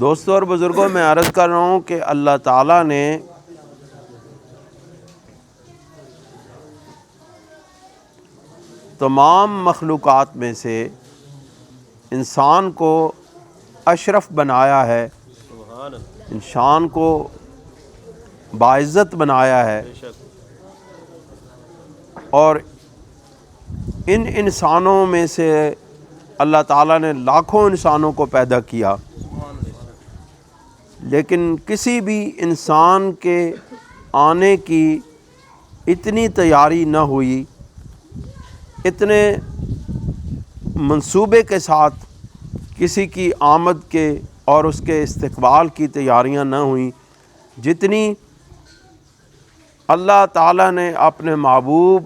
دوستوں اور بزرگوں، میں عرض کر رہا ہوں کہ اللہ تعالیٰ نے تمام مخلوقات میں سے انسان کو اشرف بنایا ہے، انسان کو باعزت بنایا ہے، اور ان انسانوں میں سے اللہ تعالیٰ نے لاکھوں انسانوں کو پیدا کیا، لیکن کسی بھی انسان کے آنے کی اتنی تیاری نہ ہوئی، اتنے منصوبے کے ساتھ کسی کی آمد کے اور اس کے استقبال کی تیاریاں نہ ہوئیں جتنی اللہ تعالیٰ نے اپنے محبوب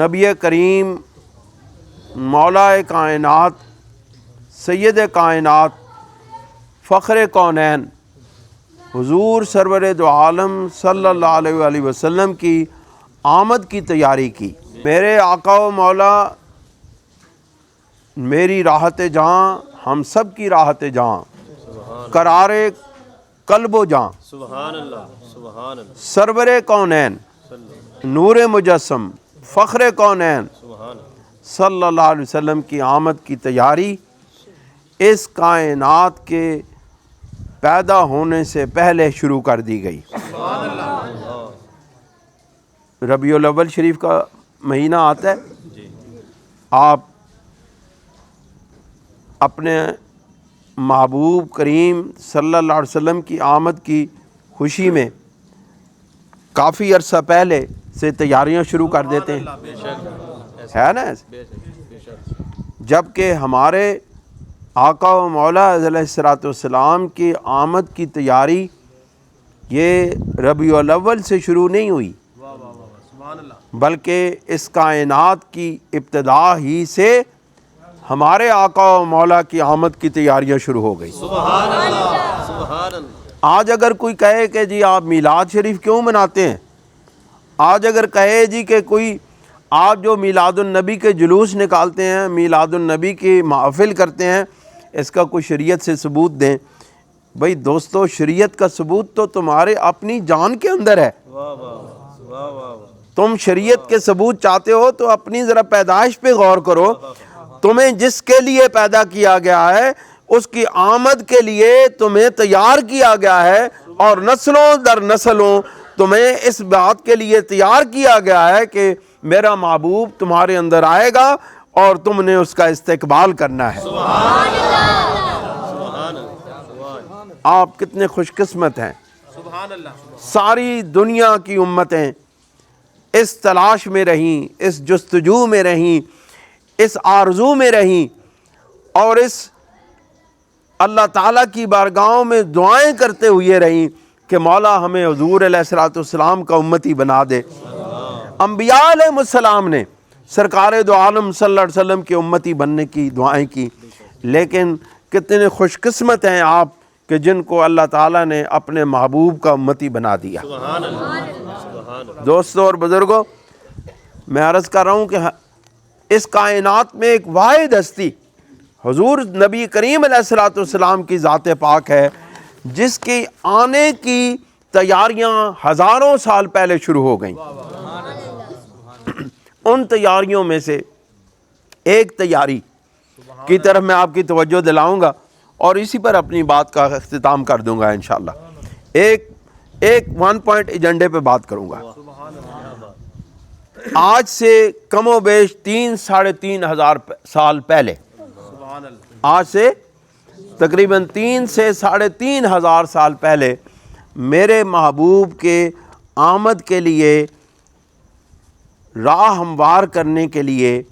نبی کریم مولا کائنات سید کائنات فخر کونین حضور سرور دو عالم صلی اللہ علیہ وآلہ وسلم کی آمد کی تیاری کی۔ میرے آقا و مولا میری راحت جہاں، ہم سب کی راحت جہاں، قرار قلب و جاں، سبحان اللہ، سبحان اللہ، سرور کونین نور مجسم فخر کونین صلی اللہ علیہ وسلم کی آمد کی تیاری اس کائنات کے پیدا ہونے سے پہلے شروع کر دی گئی۔ ربیع الاول شریف کا مہینہ آتا ہے، آپ اپنے محبوب کریم صلی اللہ علیہ وسلم کی آمد کی خوشی میں کافی عرصہ پہلے سے تیاریاں شروع کر دیتے ہیں، ہے نا؟ جبکہ ہمارے آقا و مولا علیہ الصلوۃ والسلام کی آمد کی تیاری یہ ربیع الاول سے شروع نہیں ہوئی، بلکہ اس کائنات کی ابتدا ہی سے ہمارے آقا و مولا کی آمد کی تیاریاں شروع ہو گئی۔ سبحان اللہ، سبحان اللہ۔ آج اگر کوئی کہے کہ جی آپ میلاد شریف کیوں مناتے ہیں، آج اگر کہے جی کہ کوئی آپ جو میلاد النبی کے جلوس نکالتے ہیں، میلاد النبی کی محفل کرتے ہیں، اس کا کوئی شریعت سے ثبوت دیں۔ بھئی دوستو، شریعت کا ثبوت تو تمہارے اپنی جان کے اندر ہے۔ واہ واہ واہ واہ، تم شریعت کے ثبوت چاہتے ہو تو اپنی ذرا پیدائش پہ غور کرو۔ تمہیں جس کے لیے پیدا کیا گیا ہے اس کی آمد کے لیے تمہیں تیار کیا گیا ہے، اور نسلوں در نسلوں تمہیں اس بات کے لیے تیار کیا گیا ہے کہ میرا محبوب تمہارے اندر آئے گا اور تم نے اس کا استقبال کرنا ہے۔ سبحان اللہ، آپ کتنے خوش قسمت ہیں۔ سبحان اللہ، ساری دنیا کی امتیں اس تلاش میں رہیں، اس جستجو میں رہیں، اس آرزو میں رہیں، اور اس اللہ تعالیٰ کی بارگاہوں میں دعائیں کرتے ہوئے رہیں کہ مولا ہمیں حضور علیہ الصلوۃ والسلام کا امتی بنا دے۔ انبیاء علیہ السلام نے سرکار دو عالم صلی اللہ علیہ وسلم کے امتی بننے کی دعائیں کی، لیکن کتنے خوش قسمت ہیں آپ کہ جن کو اللہ تعالیٰ نے اپنے محبوب کا امتی بنا دیا۔ سبحان اللہ، سبحان اللہ۔ دوستوں اور بزرگوں، میں عرض کر رہا ہوں کہ اس کائنات میں ایک واحد ہستی حضور نبی کریم علیہ الصلوۃ والسلام کی ذات پاک ہے، جس کی آنے کی تیاریاں ہزاروں سال پہلے شروع ہو گئیں۔ ان تیاریوں میں سے ایک تیاری کی طرف میں آپ کی توجہ دلاؤں گا اور اسی پر اپنی بات کا اختتام کر دوں گا انشاءاللہ۔ ایک 1 پوائنٹ ایجنڈے پہ بات کروں گا۔ آج سے کم و بیش 3-3.5 ہزار سال پہلے، آج سے تقریباً 3 سے 3.5 ہزار سال پہلے میرے محبوب کے آمد کے لیے راہ ہموار کرنے کے لیے،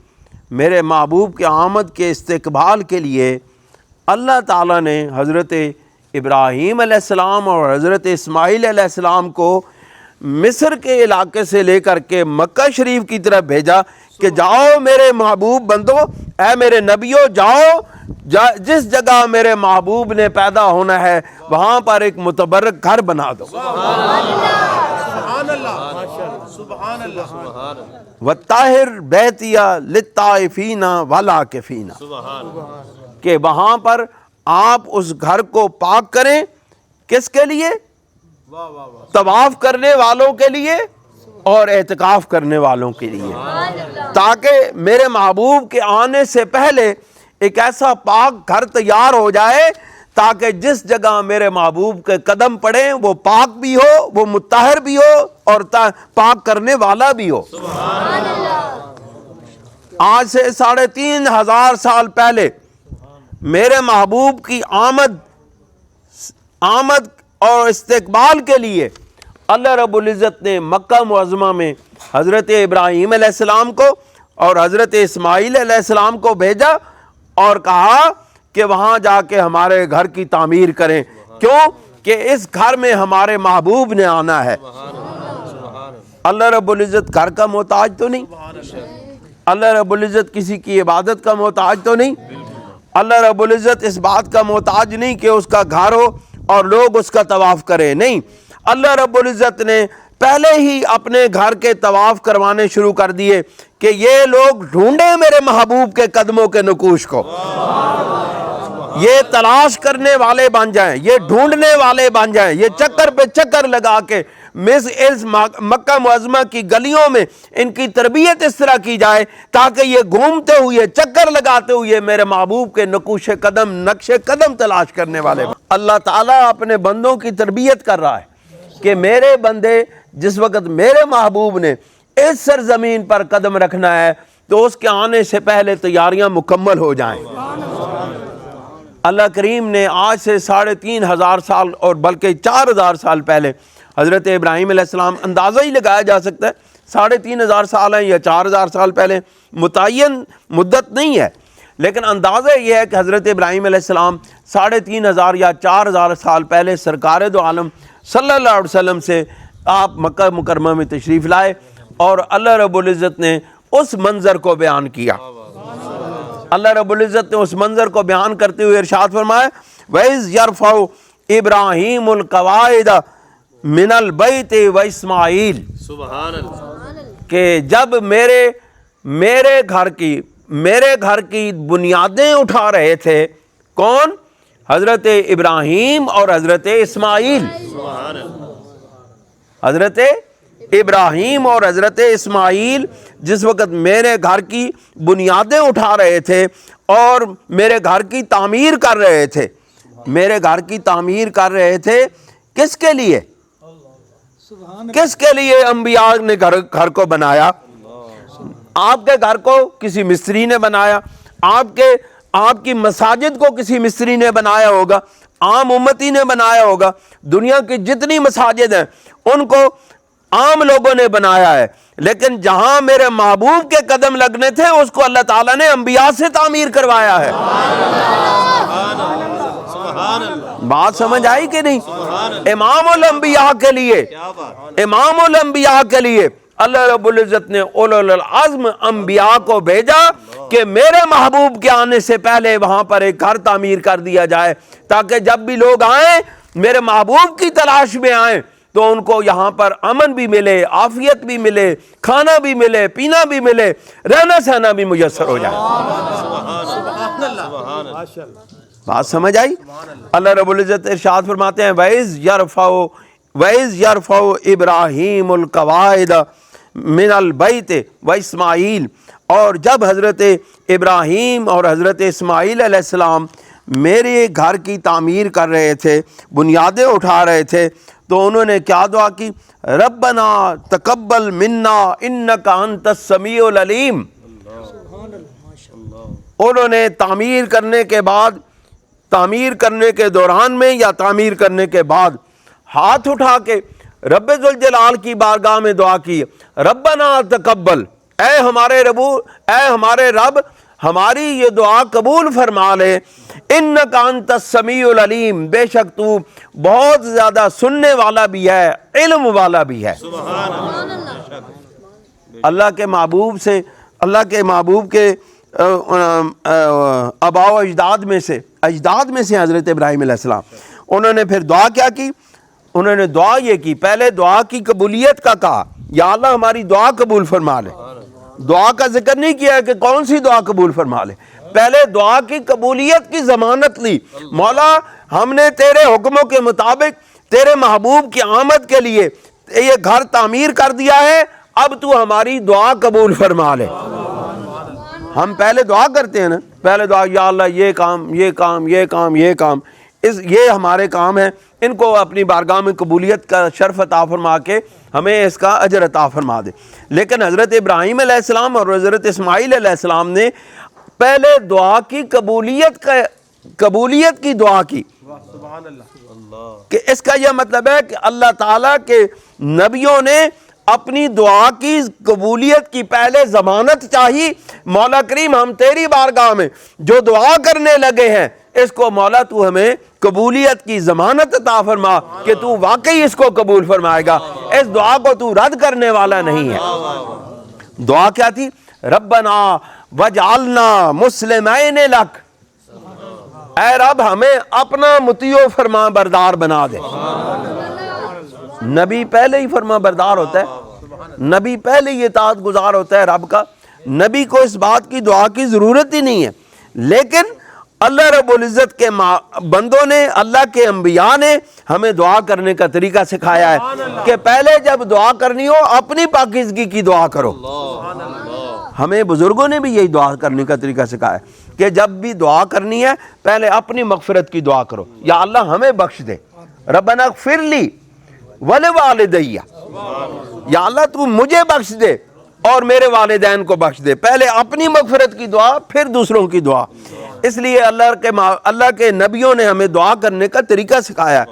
میرے محبوب کے آمد کے استقبال کے لیے اللہ تعالیٰ نے حضرت ابراہیم علیہ السلام اور حضرت اسماعیل علیہ السلام کو مصر کے علاقے سے لے کر کے مکہ شریف کی طرف بھیجا کہ جاؤ میرے محبوب بندو، اے میرے نبیوں، جاؤ جس جگہ میرے محبوب نے پیدا ہونا ہے وہاں پر ایک متبرک گھر بنا دو۔ سبحان اللہ، سبحان اللہ، وَطَّاہِرْ بَیْتِیَ لِلطَّائِفِینَ وَالْعَاکِفِینَ، سبحان اللہ، کہ وہاں پر آپ اس گھر کو پاک کریں، کس کے لیے؟ واہ واہ واہ، طواف کرنے والوں کے لیے اور اعتکاف کرنے والوں کے لیے، تاکہ میرے محبوب کے آنے سے پہلے ایک ایسا پاک گھر تیار ہو جائے تاکہ جس جگہ میرے محبوب کے قدم پڑیں وہ پاک بھی ہو، وہ مطہر بھی ہو اور پاک کرنے والا بھی ہو۔ آج سے 3500 سال پہلے میرے محبوب کی آمد اور استقبال کے لیے اللہ رب العزت نے مکہ معظمہ میں حضرت ابراہیم علیہ السلام کو اور حضرت اسماعیل علیہ السلام کو بھیجا اور کہا کہ وہاں جا کے ہمارے گھر کی تعمیر کریں، کیوں کہ اس گھر میں ہمارے محبوب نے آنا ہے۔ اللہ رب العزت گھر کا محتاج تو نہیں، اللہ رب العزت کسی کی عبادت کا محتاج تو نہیں، اللہ رب العزت اس بات کا محتاج نہیں کہ اس کا گھر ہو اور لوگ اس کا طواف کریں، نہیں، اللہ رب العزت نے پہلے ہی اپنے گھر کے طواف کروانے شروع کر دیے کہ یہ لوگ ڈھونڈیں میرے محبوب کے قدموں کے نقوش کو، یہ تلاش کرنے والے بن جائیں، یہ ڈھونڈنے والے بن جائیں، یہ چکر پہ چکر لگا کے اس مکہ معظمہ کی گلیوں میں ان کی تربیت اس طرح کی جائے تاکہ یہ گھومتے ہوئے چکر لگاتے ہوئے میرے محبوب کے نقش قدم تلاش کرنے والے بن۔ اللہ تعالیٰ اپنے بندوں کی تربیت کر رہا ہے کہ میرے بندے جس وقت میرے محبوب نے اس سرزمین پر قدم رکھنا ہے تو اس کے آنے سے پہلے تیاریاں مکمل ہو جائیں۔ اللہ کریم نے آج سے 3500 سال اور بلکہ 4000 سال پہلے حضرت ابراہیم علیہ السلام، اندازہ ہی لگایا جا سکتا ہے 3500 سال ہیں یا 4000 سال پہلے، متعین مدت نہیں ہے، لیکن اندازہ یہ ہے کہ حضرت ابراہیم علیہ السلام 3500 یا 4000 سال پہلے سرکار دو عالم صلی اللہ علیہ وسلم سے آپ مکہ مکرمہ میں تشریف لائے اور اللہ رب العزت نے اس منظر کو بیان کیا۔ اللہ رب العزت نے اس منظر کو بیان کرتے ہوئے ارشاد فرمایا وَإِذْ يَرْفَعُ إِبْرَاهِيمُ الْقَوَاعِدَ مِنَ الْبَيْتِ وَإِسْمَاعِيلَ، سبحان اللہ، کہ جب میرے گھر کی بنیادیں اٹھا رہے تھے، کون؟ حضرت ابراہیم اور حضرت اسماعیل، سبحان اللہ، حضرت ابراہیم اور حضرت اسماعیل جس وقت میرے گھر کی بنیادیں اٹھا رہے تھے اور میرے گھر کی تعمیر کر رہے تھے، میرے گھر کی تعمیر کر رہے تھے، کس کے لیے؟ کس کے لیے انبیاء نے گھر کو بنایا؟ آپ کے گھر کو کسی مستری نے بنایا، آپ کی مساجد کو کسی مستری نے بنایا ہوگا، عام امتی نے بنایا ہوگا، دنیا کی جتنی مساجد ہیں ان کو عام لوگوں نے بنایا ہے، لیکن جہاں میرے محبوب کے قدم لگنے تھے اس کو اللہ تعالیٰ نے انبیاء سے تعمیر کروایا ہے۔ سبحان اللہ، بات سمجھ آئی کہ نہیں؟ امام الانبیاء کے لیے، امام الانبیاء کے لیے اللہ رب العزت نے اولو العزم انبیاء کو بھیجا کہ میرے محبوب کے آنے سے پہلے وہاں پر ایک گھر تعمیر کر دیا جائے تاکہ جب بھی لوگ آئیں میرے محبوب کی تلاش میں آئیں تو ان کو یہاں پر امن بھی ملے، عافیت بھی ملے، کھانا بھی ملے، پینا بھی ملے، رہنا سہنا بھی میسر ہو جائے۔ سبحان اللہ، بات سمجھ آئی؟ اللہ رب العزت ارشاد فرماتے ہیں وَإِذْ يَرْفَعُ إِبْرَاهِيمُ الْقَوَاعِدَ مِنَ الْبَيْتِ وَإِسْمَاعِيلَ، اور جب حضرت ابراہیم اور حضرت اسماعیل علیہ السلام میرے گھر کی تعمیر کر رہے تھے، بنیادیں اٹھا رہے تھے، تو انہوں نے کیا دعا کی؟ ربنا تقبل منا انک انت السمیع العلیم۔ انہوں نے تعمیر کرنے کے دوران میں یا تعمیر کرنے کے بعد ہاتھ اٹھا کے رب ذوالجلال کی بارگاہ میں دعا کی، ربنا تقبل، اے ہمارے رب ہماری یہ دعا قبول فرما لے، انک انت السمیع العلیم، بے شک تو بہت زیادہ سننے والا بھی ہے، علم والا بھی ہے۔ اللہ کے محبوب کے آباء و اجداد میں سے حضرت ابراہیم علیہ السلام، انہوں نے پھر دعا کیا کی؟ انہوں نے دعا یہ کی، پہلے دعا کی قبولیت کا کہا، یا اللہ ہماری دعا قبول فرما لے، دعا کا ذکر نہیں کیا کہ کون سی دعا قبول فرما لے، پہلے دعا کی قبولیت کی ضمانت لی۔ مولا ہم نے تیرے حکموں کے مطابق تیرے محبوب کی آمد کے لیے یہ گھر تعمیر کر دیا ہے، اب تو ہماری دعا قبول فرما لے۔ ہم پہلے دعا کرتے ہیں نا، پہلے دعا یا اللہ یہ کام یہ کام یہ کام یہ کام، یہ ہمارے کام ہیں، ان کو اپنی بارگاہ میں قبولیت کا شرف عطا فرما کے ہمیں اس کا اجر عطا فرما دے۔ لیکن حضرت ابراہیم علیہ السلام اور حضرت اسماعیل علیہ السلام نے پہلے دعا کی قبولیت کی دعا کی، کہ اس کا یہ مطلب ہے کہ اللہ تعالیٰ کے نبیوں نے اپنی دعا کی قبولیت کی پہلے ضمانت چاہی۔ مولا کریم ہم تیری بارگاہ میں جو دعا کرنے لگے ہیں اس کو مولا تو ہمیں قبولیت کی ضمانت عطا فرما کہ تو واقعی اس کو قبول فرمائے گا، اس دعا کو تو رد کرنے والا نہیں ہے۔ دعا کیا تھی؟ ربنا وجعلنا مسلمین لک، اے رب ہمیں اپنا مطیع و فرما بردار بنا دے۔ نبی پہلے ہی فرما بردار ہوتا ہے، نبی پہلے ہی اطاعت گزار ہوتا ہے رب کا، نبی کو اس بات کی دعا کی ضرورت ہی نہیں ہے۔ لیکن اللہ رب العزت کے بندوں نے، اللہ کے انبیاء نے ہمیں دعا کرنے کا طریقہ سکھایا ہے کہ پہلے جب دعا کرنی ہو اپنی پاکیزگی کی دعا کرو۔ ہمیں بزرگوں نے بھی یہی دعا کرنے کا طریقہ سکھایا ہے کہ جب بھی دعا کرنی ہے پہلے اپنی مغفرت کی دعا کرو، یا اللہ ہمیں بخش دے، ربنا اغفر لی ولوالدی، یا اللہ تو مجھے بخش دے اور میرے والدین کو بخش دے۔ پہلے اپنی مغفرت کی دعا پھر دوسروں کی دعا۔ اس لیے اللہ کے نبیوں نے ہمیں دعا کرنے کا طریقہ سکھایا ہے۔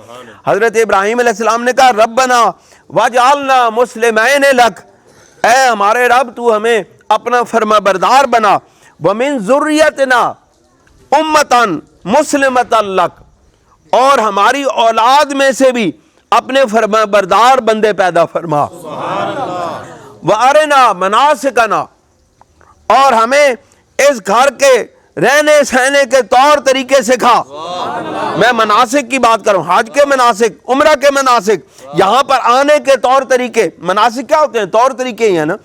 حضرت ابراہیم علیہ السلام نے کہا ربنا وجعلنا مسلمین لک، اے ہمارے رب تو ہمیں اپنا فرما بردار بنا، ومن ذریتنا امتا مسلمتا لک، اور ہماری اولاد میں سے بھی اپنے فرما بردار بندے پیدا فرما، وارنا مناسکنا، اور ہمیں اس گھر کے رہنے سہنے کے طور طریقے سکھا۔ میں مناسک کی بات کروں، حج کے مناسک، عمرہ کے مناسک، یہاں پر آنے کے طور طریقے۔ مناسک کیا ہوتے ہیں؟ طور طریقے ہی ہیں نا۔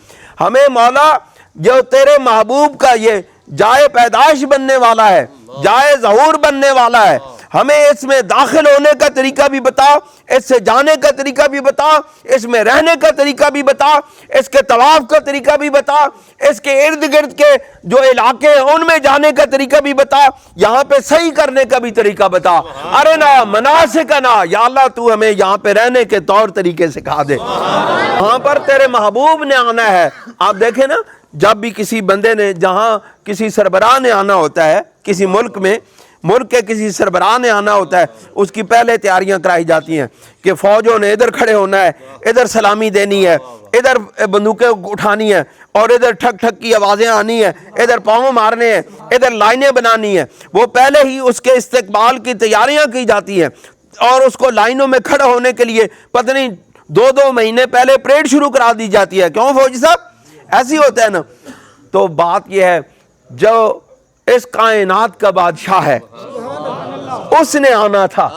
ہمیں مولا جو تیرے محبوب کا یہ جائے پیدائش بننے والا ہے، جائے ظہور بننے والا ہے، ہمیں اس میں داخل ہونے کا طریقہ بھی بتا، اس سے جانے کا طریقہ بھی بتا، اس میں رہنے کا طریقہ بھی بتا، اس کے طواف کا طریقہ بھی بتا، اس کے ارد گرد کے جو علاقے ہیں ان میں جانے کا طریقہ بھی بتا، یہاں پہ صحیح کرنے کا بھی طریقہ بتا۔ ارنا مناسکنا، یا اللہ تو ہمیں یہاں پہ رہنے کے طور طریقے سکھا دے۔ وہاں پر تیرے محبوب نے آنا ہے۔ آپ دیکھیں نا، جب بھی کسی بندے نے، جہاں کسی سربراہ نے آنا ہوتا ہے کسی ملک میں، ملک کے کسی سربراہ نے آنا ہوتا ہے، اس کی پہلے تیاریاں کرائی جاتی ہیں کہ فوجوں نے ادھر کھڑے ہونا ہے، ادھر سلامی دینی ہے، ادھر بندوقیں اٹھانی ہے، اور ادھر ٹھک ٹھک کی آوازیں آنی ہیں، ادھر پاؤں مارنے ہیں، ادھر لائنیں بنانی ہیں۔ وہ پہلے ہی اس کے استقبال کی تیاریاں کی جاتی ہیں، اور اس کو لائنوں میں کھڑا ہونے کے لیے پتہ نہیں 2 مہینے پہلے پریڈ شروع کرا دی جاتی ہے۔ کیوں فوجی صاحب؟ ایسی ہوتا ہے نا۔ تو بات یہ ہے، جو اس کائنات کا بادشاہ ہے اس نے آنا تھا،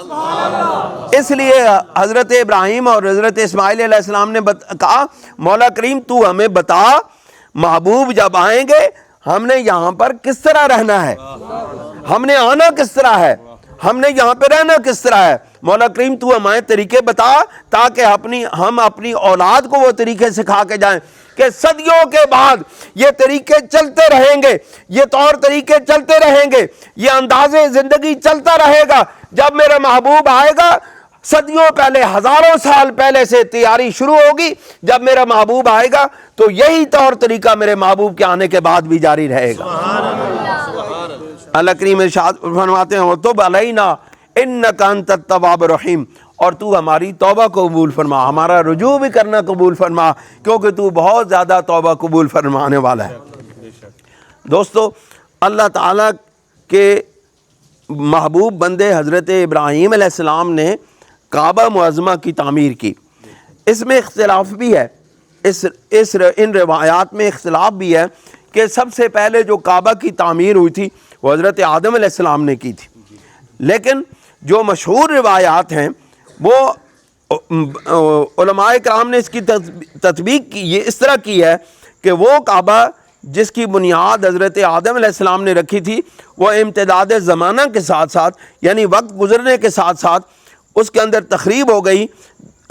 اس لیے حضرت ابراہیم اور حضرت اسماعیل علیہ السلام نے کہا مولا کریم تو ہمیں بتا، محبوب جب آئیں گے ہم نے یہاں پر کس طرح رہنا ہے، ہم نے آنا کس طرح ہے، ہم نے یہاں پہ رہنا کس طرح ہے۔ مولا کریم تو ہمیں طریقے بتا تاکہ ہم اپنی اولاد کو وہ طریقے سکھا کے جائیں کہ صدیوں کے بعد یہ طریقے چلتے رہیں گے، یہ طور طریقے چلتے رہیں گے، یہ انداز زندگی چلتا رہے گا۔ جب میرا محبوب آئے گا صدیوں پہلے، ہزاروں سال پہلے سے تیاری شروع ہوگی، جب میرا محبوب آئے گا تو یہی طور طریقہ میرے محبوب کے آنے کے بعد بھی جاری رہے گا۔ اللہ کریم ارشاد فرماتے ہیں وَتُبْ عَلَيْنَا إِنَّكَ أَنْتَ التَّوَّابُ الرَّحِيمُ، اور تو ہماری توبہ کو قبول فرما، ہمارا رجوع بھی کرنا قبول فرما، کیونکہ تو بہت زیادہ توبہ قبول فرمانے والا ہے۔ دوستو، اللہ تعالیٰ کے محبوب بندے حضرت ابراہیم علیہ السلام نے کعبہ معظمہ کی تعمیر کی۔ اس میں اختلاف بھی ہے، ان روایات میں اختلاف بھی ہے کہ سب سے پہلے جو کعبہ کی تعمیر ہوئی تھی وہ حضرت آدم علیہ السلام نے کی تھی، لیکن جو مشہور روایات ہیں وہ علماء کرام نے اس کی تطبیق کی، یہ اس طرح کی ہے کہ وہ کعبہ جس کی بنیاد حضرت آدم علیہ السلام نے رکھی تھی، وہ امتداد زمانہ کے ساتھ ساتھ یعنی وقت گزرنے کے ساتھ ساتھ اس کے اندر تخریب ہو گئی،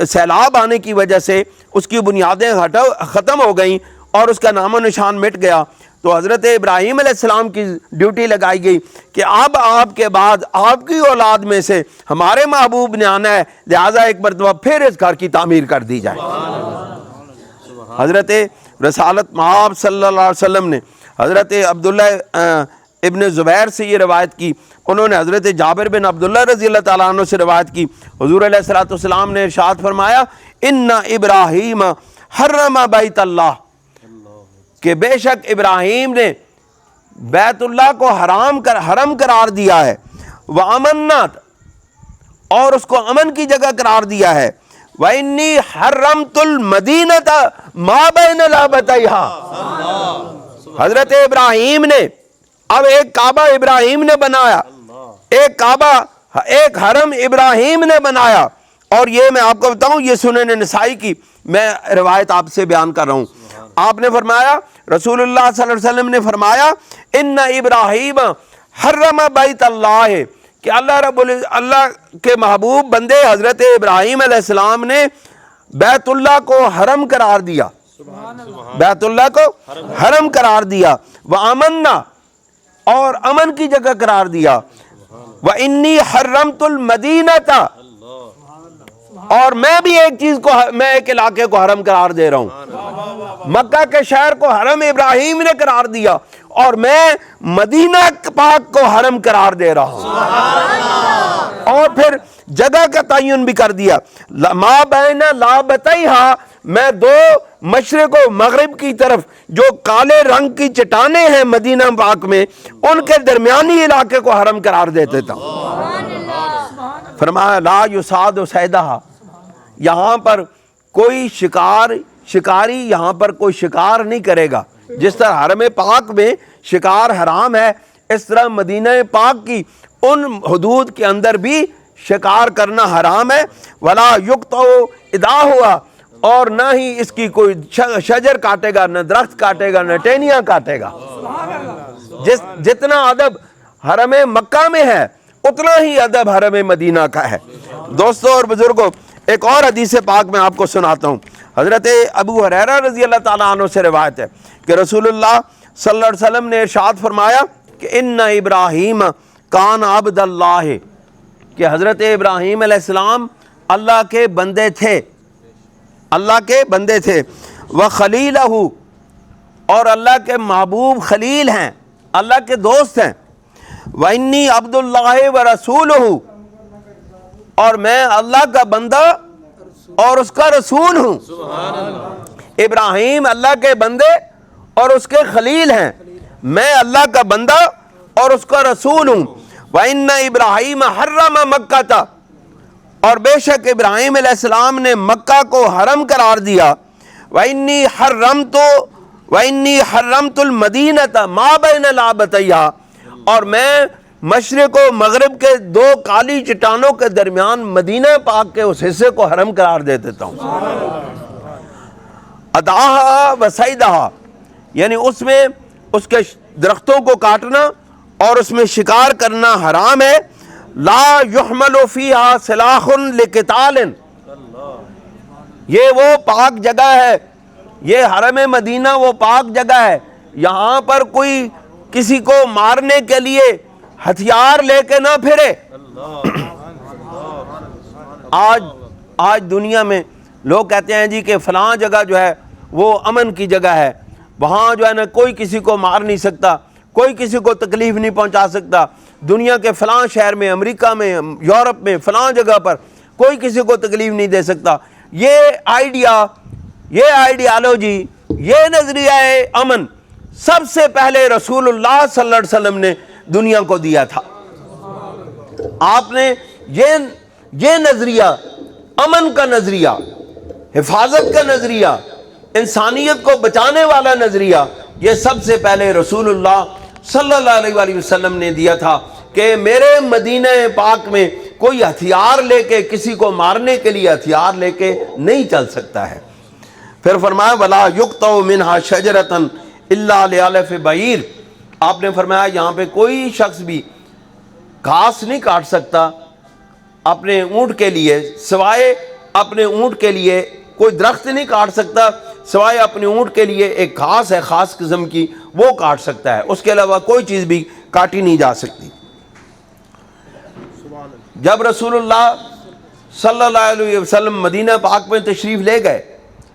سیلاب آنے کی وجہ سے اس کی بنیادیں ختم ہو گئیں اور اس کا نام و نشان مٹ گیا۔ تو حضرت ابراہیم علیہ السلام کی ڈیوٹی لگائی گئی کہ اب آپ کے بعد آپ کی اولاد میں سے ہمارے محبوب نے آنا ہے، لہٰذا ایک مرتبہ پھر اس گھر کی تعمیر کر دی جائے۔ حضرت رسالت مآب صلی اللہ علیہ وسلم نے حضرت عبداللہ ابن زبیر سے یہ روایت کی، انہوں نے حضرت جابر بن عبداللہ رضی اللہ تعالیٰ عنہ سے روایت کی، حضور علیہ الصلوۃ والسلام نے ارشاد فرمایا ان ابراہیم حرم بیت اللہ، کہ بے شک ابراہیم نے بیت اللہ کو حرم قرار دیا ہے، وَأَمَنَّتْ، اور اس کو امن کی جگہ قرار دیا ہے، وَإِنِّي حَرَّمْتُ الْمَدِينَةَ مَا بَيْنَ لَابَتَيْهَا، حضرت ابراہیم نے اب ایک کعبہ ابراہیم نے بنایا، ایک حرم ابراہیم نے بنایا، اور یہ میں آپ کو بتاؤں یہ سنن نسائی کی میں روایت آپ سے بیان کر رہا ہوں۔ آپ نے فرمایا، رسول اللہ صلی اللہ علیہ وسلم نے فرمایا ان ابراہیم حرم بیت اللہ، کہ اللہ کے محبوب بندے حضرت ابراہیم علیہ السلام نے بیت اللہ کو حرم قرار دیا، بیت اللہ کو حرم قرار دیا، وَأَمَنَّا، اور امن کی جگہ قرار دیا، وَإِنِّي حَرَّمْتُ الْمَدِينَةَ، اور میں بھی ایک چیز کو، میں ایک علاقے کو حرم قرار دے رہا ہوں، مکہ کے شہر کو حرم ابراہیم نے قرار دیا، اور میں مدینہ پاک کو حرم قرار دے رہا ہوں، اور پھر جگہ کا تعین بھی کر دیا، ما بین لابتیہا، میں دو مشرق و مغرب کی طرف جو کالے رنگ کی چٹانیں ہیں مدینہ پاک میں، ان کے درمیانی علاقے کو حرم قرار دے دیتا ہوں۔ فرمایا لا یصاد صیدہا، یہاں پر کوئی شکاری یہاں پر کوئی شکار نہیں کرے گا، جس طرح حرم پاک میں شکار حرام ہے، اس طرح مدینہ پاک کی ان حدود کے اندر بھی شکار کرنا حرام ہے، ولا یقطع اداہا، اور نہ ہی اس کی کوئی شجر کاٹے گا، نہ درخت کاٹے گا، نہ ٹہنیاں کاٹے گا۔ جتنا ادب حرم مکہ میں ہے اتنا ہی ادب حرم مدینہ کا ہے۔ دوستوں اور بزرگوں، ایک اور حدیث پاک میں آپ کو سناتا ہوں، حضرت ابو ہریرہ رضی اللہ تعالیٰ عنہ سے روایت ہے کہ رسول اللہ صلی اللہ علیہ وسلم نے ارشاد فرمایا کہ ان ابراہیم کان عبد اللہ، کہ حضرت ابراہیم علیہ السلام اللہ کے بندے تھے، اللہ کے بندے تھے، وخلیلہ، اور اللہ کے محبوب خلیل ہیں، اللہ کے دوست ہیں، وانی عبد اللہ ورسولہ، اور میں اللہ کا بندہ اور اس کا رسول ہوں۔ ابراہیم اللہ کے بندے اور اس کے خلیل ہیں، میں اللہ کا بندہ اور اس کا رسول ہوں۔ وَإِنَّ إِبْرَاهِيمَ حَرَّمَ مَكَّةَ، اور بے شک ابراہیم علیہ السلام نے مکہ کو حرم قرار دیا، وَإِنِّي حَرَّمْتُ الْمَدِينَةَ مَا بَيْنَ لَابَتَيْهَا، اور میں مشرق و مغرب کے دو کالی چٹانوں کے درمیان مدینہ پاک کے اس حصے کو حرم قرار دے دیتا ہوں۔ اداہا وصیدہا، یعنی اس میں اس کے درختوں کو کاٹنا اور اس میں شکار کرنا حرام ہے۔ لا یحمل فیہا سلاح لقتال، یہ وہ پاک جگہ ہے، یہ حرم مدینہ وہ پاک جگہ ہے، یہاں پر کوئی کسی کو مارنے کے لیے ہتھیار لے کے نہ پھرے۔ آج دنیا میں لوگ کہتے ہیں جی کہ فلاں جگہ جو ہے وہ امن کی جگہ ہے، وہاں جو ہے نا کوئی کسی کو مار نہیں سکتا، کوئی کسی کو تکلیف نہیں پہنچا سکتا، دنیا کے فلاں شہر میں، امریکہ میں، یورپ میں، فلاں جگہ پر کوئی کسی کو تکلیف نہیں دے سکتا۔ یہ آئیڈیا، یہ آئیڈیالوجی، یہ نظریہ امن سب سے پہلے رسول اللہ صلی اللہ علیہ وسلم نے دنیا کو دیا تھا۔ آپ نے یہ نظریہ، امن کا نظریہ، حفاظت کا نظریہ، انسانیت کو بچانے والا نظریہ، یہ سب سے پہلے رسول اللہ صلی اللہ علیہ وآلہ وسلم نے دیا تھا کہ میرے مدینہ پاک میں کوئی ہتھیار لے کے کسی کو مارنے کے لیے ہتھیار لے کے نہیں چل سکتا ہے۔ پھر فرمایا وَلَا يُقْطَعُ مِنْهَا شَجَرَةً الا لعلف بعیر، آپ نے فرمایا یہاں پہ کوئی شخص بھی گھاس نہیں کاٹ سکتا اپنے اونٹ کے لیے سوائے اپنے اونٹ کے لیے، کوئی درخت نہیں کاٹ سکتا سوائے اپنے اونٹ کے لیے ایک گھاس ہے خاص قسم کی، وہ کاٹ سکتا ہے، اس کے علاوہ کوئی چیز بھی کاٹی نہیں جا سکتی۔ جب رسول اللہ صلی اللہ علیہ وسلم مدینہ پاک میں تشریف لے گئے،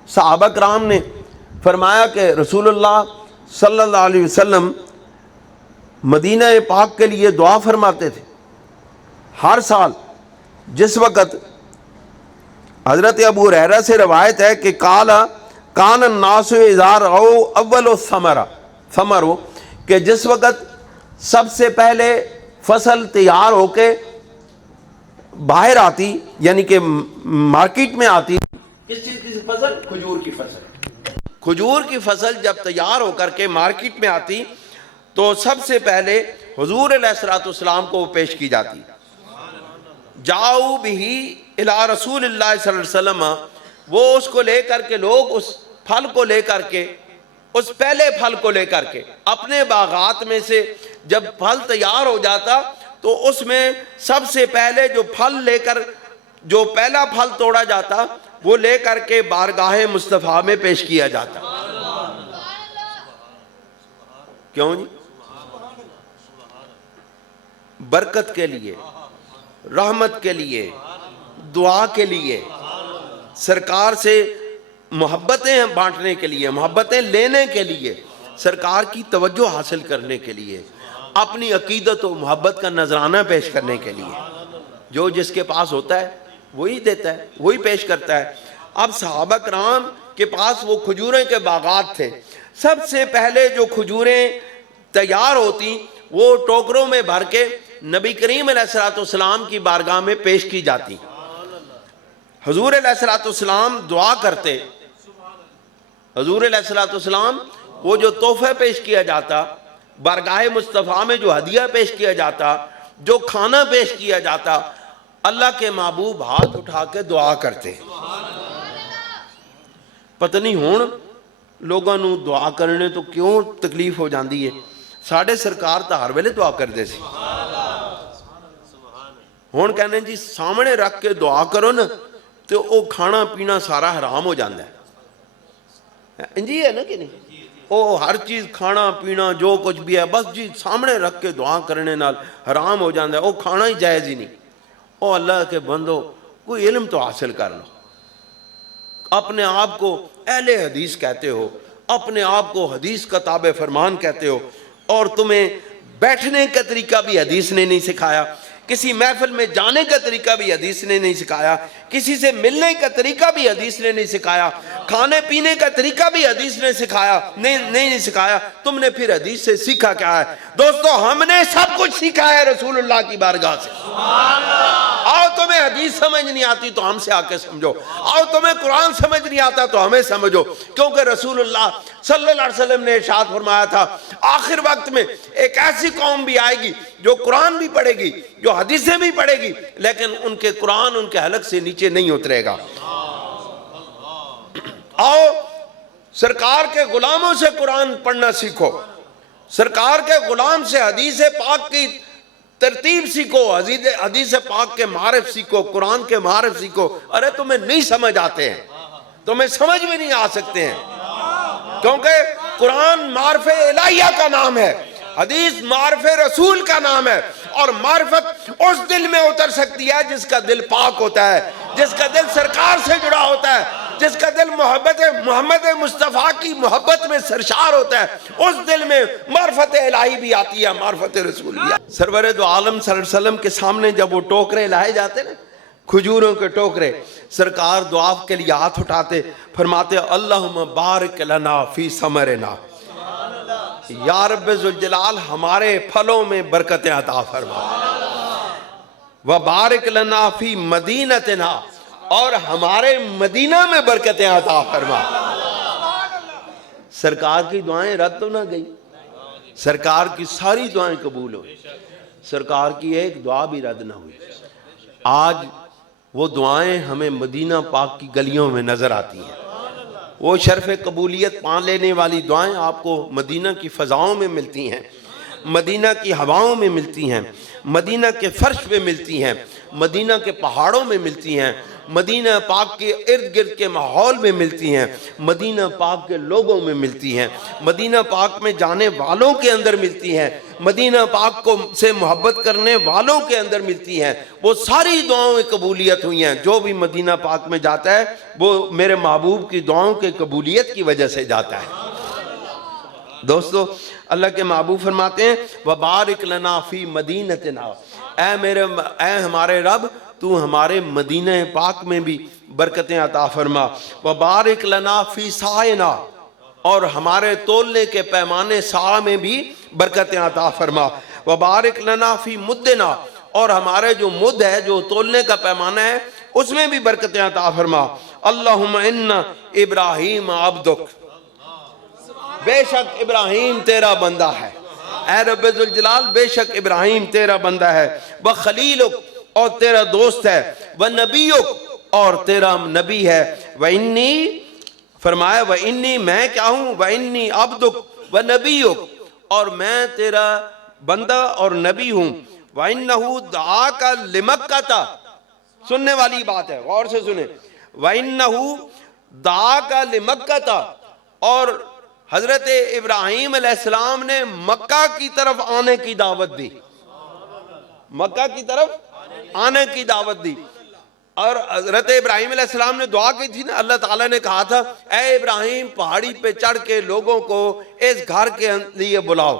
صحابہ کرام نے فرمایا کہ رسول اللہ صلی اللہ علیہ وسلم مدینہ پاک کے لیے دعا فرماتے تھے۔ ہر سال جس وقت حضرت ابو ہریرہ سے روایت ہے کہ کان الناس اذا رأوا اول ثمر، کہ جس وقت سب سے پہلے فصل تیار ہو کے باہر آتی، یعنی کہ مارکیٹ میں آتی، کس چیز کی فصل؟ کھجور کی فصل۔ کھجور کی فصل جب تیار ہو کر کے مارکیٹ میں آتی تو سب سے پہلے حضور علیہ الصلوۃ والسلام کو وہ پیش کی جاتی۔ جاؤ بھی الی رسول اللہ صلی اللہ علیہ وسلم، وہ اس کو لے کر کے، لوگ اس پھل کو لے کر کے، اس پہلے پھل کو لے کر کے اپنے باغات میں سے جب پھل تیار ہو جاتا تو اس میں سب سے پہلے جو پھل لے کر، جو پہلا پھل توڑا جاتا وہ لے کر کے بارگاہ مصطفیٰ میں پیش کیا جاتا۔ کیوں جی؟ برکت کے لیے، رحمت کے لیے، دعا کے لیے، سرکار سے محبتیں بانٹنے کے لیے، محبتیں لینے کے لیے، سرکار کی توجہ حاصل کرنے کے لیے، اپنی عقیدت و محبت کا نذرانہ پیش کرنے کے لیے۔ جو جس کے پاس ہوتا ہے وہی دیتا ہے، وہی پیش کرتا ہے۔ اب صحابہ کرام کے پاس وہ کھجوریں کے باغات تھے، سب سے پہلے جو کھجوریں تیار ہوتی وہ ٹوکروں میں بھر کے نبی کریم علیہ الصلوۃ والسلام کی بارگاہ میں پیش کی جاتی۔ حضور علیہ الصلوۃ والسلام دعا کرتے، حضور علیہ الصلوۃ والسلام وہ جو تحفہ پیش کیا جاتا، بارگاہ مصطفیٰ میں جو ہدیہ پیش کیا جاتا، جو کھانا پیش کیا جاتا، اللہ کے محبوب ہاتھ اٹھا کے دعا کرتے۔ پتہ نہیں ہون لوگوں نو دعا کرنے تو کیوں تکلیف ہو جاندی ہے، ساڑھے سرکار تا ہر ویلے دعا کر دے سی۔ ہون کہنے جی سامنے رکھ کے دعا کرو نا تو وہ کھانا پینا سارا حرام ہو جاندہ ہے، جی ہے نا کہ نہیں؟ وہ ہر چیز کھانا پینا جو کچھ بھی ہے بس جی سامنے رکھ کے دعا کرنے نال حرام ہو جاندہ ہے، وہ کھانا ہی جائز ہی نہیں۔ او اللہ کے بندو کوئی علم تو حاصل کر لو، اپنے آپ کو اہل حدیث کہتے ہو، اپنے آپ کو حدیث کا تابع فرمان کہتے ہو، اور تمہیں بیٹھنے کا طریقہ بھی حدیث نے نہیں سکھایا، کسی محفل میں جانے کا طریقہ بھی حدیث نے نہیں سکھایا، کسی سے ملنے کا طریقہ بھی حدیث نے نہیں سکھایا، کھانے پینے کا طریقہ بھی حدیث نے سکھایا نہیں سکھایا، تم نے پھر حدیث سے سیکھا کیا ہے؟ دوستو ہم نے سب کچھ سیکھا ہے رسول اللہ کی بارگاہ سے۔ آؤ تمہیں حدیث سمجھ نہیں آتی تو ہم سے آ کے سمجھو، آؤ تمہیں قرآن سمجھ نہیں آتا تو ہمیں سمجھو، کیونکہ رسول اللہ صلی اللہ علیہ وسلم نے ارشاد فرمایا تھا آخر وقت میں ایک ایسی قوم بھی آئے گی جو قرآن بھی پڑھے گی، جو حدیثیں بھی پڑھے گی، لیکن ان کے قرآن ان کے حلق سے نیچے نہیں اترے گا۔ آؤ سرکار کے غلاموں سے قرآن پڑھنا سیکھو، سرکار کے غلام سے حدیث پاک کی ترتیب سیکھو، حدیث پاک کے معارف سیکھو، قرآن کے معارف سیکھو۔ ارے تمہیں نہیں سمجھ آتے ہیں، تمہیں سمجھ بھی نہیں آ سکتے ہیں، کیونکہ قرآن معرف الہیہ کا نام ہے، حدیث معرف رسول کا نام ہے، اور معرفت اس دل میں اتر سکتی ہے جس کا دل پاک ہوتا ہے، جس کا دل سرکار سے جڑا ہوتا ہے، جس کا دل محمد مصطفیٰ کی محبت میں سرشار ہوتا ہے، اس دل میں معرفت الہی بھی آتی ہے، معرفت رسول بھی آتی ہے۔ سرور دو عالم صلی اللہ علیہ وسلم کے سامنے جب وہ ٹوکرے لائے جاتے نا، کھجوروں کے ٹوکرے، سرکار دعا کے لیے ہاتھ اٹھاتے، فرماتے اللہم بارک لنا فی ثمرنا، یا رب ذوالجلال ہمارے پھلوں میں برکتیں عطا فرما، وبارک لنا فی مدینتنا، اور ہمارے مدینہ میں برکتیں عطا فرما۔ سرکار کی دعائیں رد تو نہ گئی، سرکار کی ساری دعائیں قبول ہوئی، سرکار کی ایک دعا بھی رد نہ ہوئی۔ آج وہ دعائیں ہمیں مدینہ پاک کی گلیوں میں نظر آتی ہیں، وہ شرف قبولیت پا لینے والی دعائیں آپ کو مدینہ کی فضاؤں میں ملتی ہیں، مدینہ کی ہواؤں میں ملتی ہیں، مدینہ کے فرش پہ ملتی ہیں، مدینہ کے پہاڑوں میں ملتی ہیں، مدینہ پاک کے ارد گرد کے ماحول میں ملتی ہیں، مدینہ پاک کے لوگوں میں ملتی ہیں، مدینہ پاک میں جانے والوں کے اندر ملتی ہیں، مدینہ پاک کو سے محبت کرنے والوں کے اندر ملتی ہیں۔ وہ ساری دعاؤں میں قبولیت ہوئی ہیں۔ جو بھی مدینہ پاک میں جاتا ہے وہ میرے محبوب کی دعاؤں کے قبولیت کی وجہ سے جاتا ہے۔ دوستو، اللہ کے محبوب فرماتے ہیں وَبَارِكْ لَنَا فِي مَدِينَتِنَا، اے ہمارے رب تو ہمارے مدینہ پاک میں بھی برکتیں عطا فرما، وَبَارِكْ لَنَا فِي سَعِنَا، اور ہمارے تولنے کے پیمانے سا میں بھی برکتیں عطا فرما، وَبَارِكْ لَنَا فِي مُدِّنَا، اور ہمارے جو مد ہے، جو تولنے کا پیمانہ ہے، اس میں بھی برکتیں عطا فرما۔ اللہم ان ابراہیم عبدک، بے شک ابراہیم تیرا بندہ ہے، اے رب ذوالجلال بے شک ابراہیم تیرا بندہ ہے، وخلیلک، اور تیرا دوست ہے، ونبیک، اور تیرا نبی ہے، وانی، فرمایا وانی میں کیا ہوں، وانی عبدک ونبیک، اور میں تیرا بندہ اور نبی ہوں، وَإِنَّهُ دَعَاكَ لِمَكَّةَ، سننے والی بات ہے، غور سے سنیں، وَإِنَّهُ دَعَاكَ لِمَكَّةَ، اور حضرت ابراہیم علیہ السلام نے مکہ کی طرف آنے کی دعوت دی، مکہ کی طرف آنے کی دعوت دی۔ اور حضرت ابراہیم علیہ السلام نے دعا کی تھی نا، اللہ تعالیٰ نے کہا تھا اے ابراہیم پہاڑی پہ چڑھ کے لوگوں کو اس گھر کے لیے بلاؤ،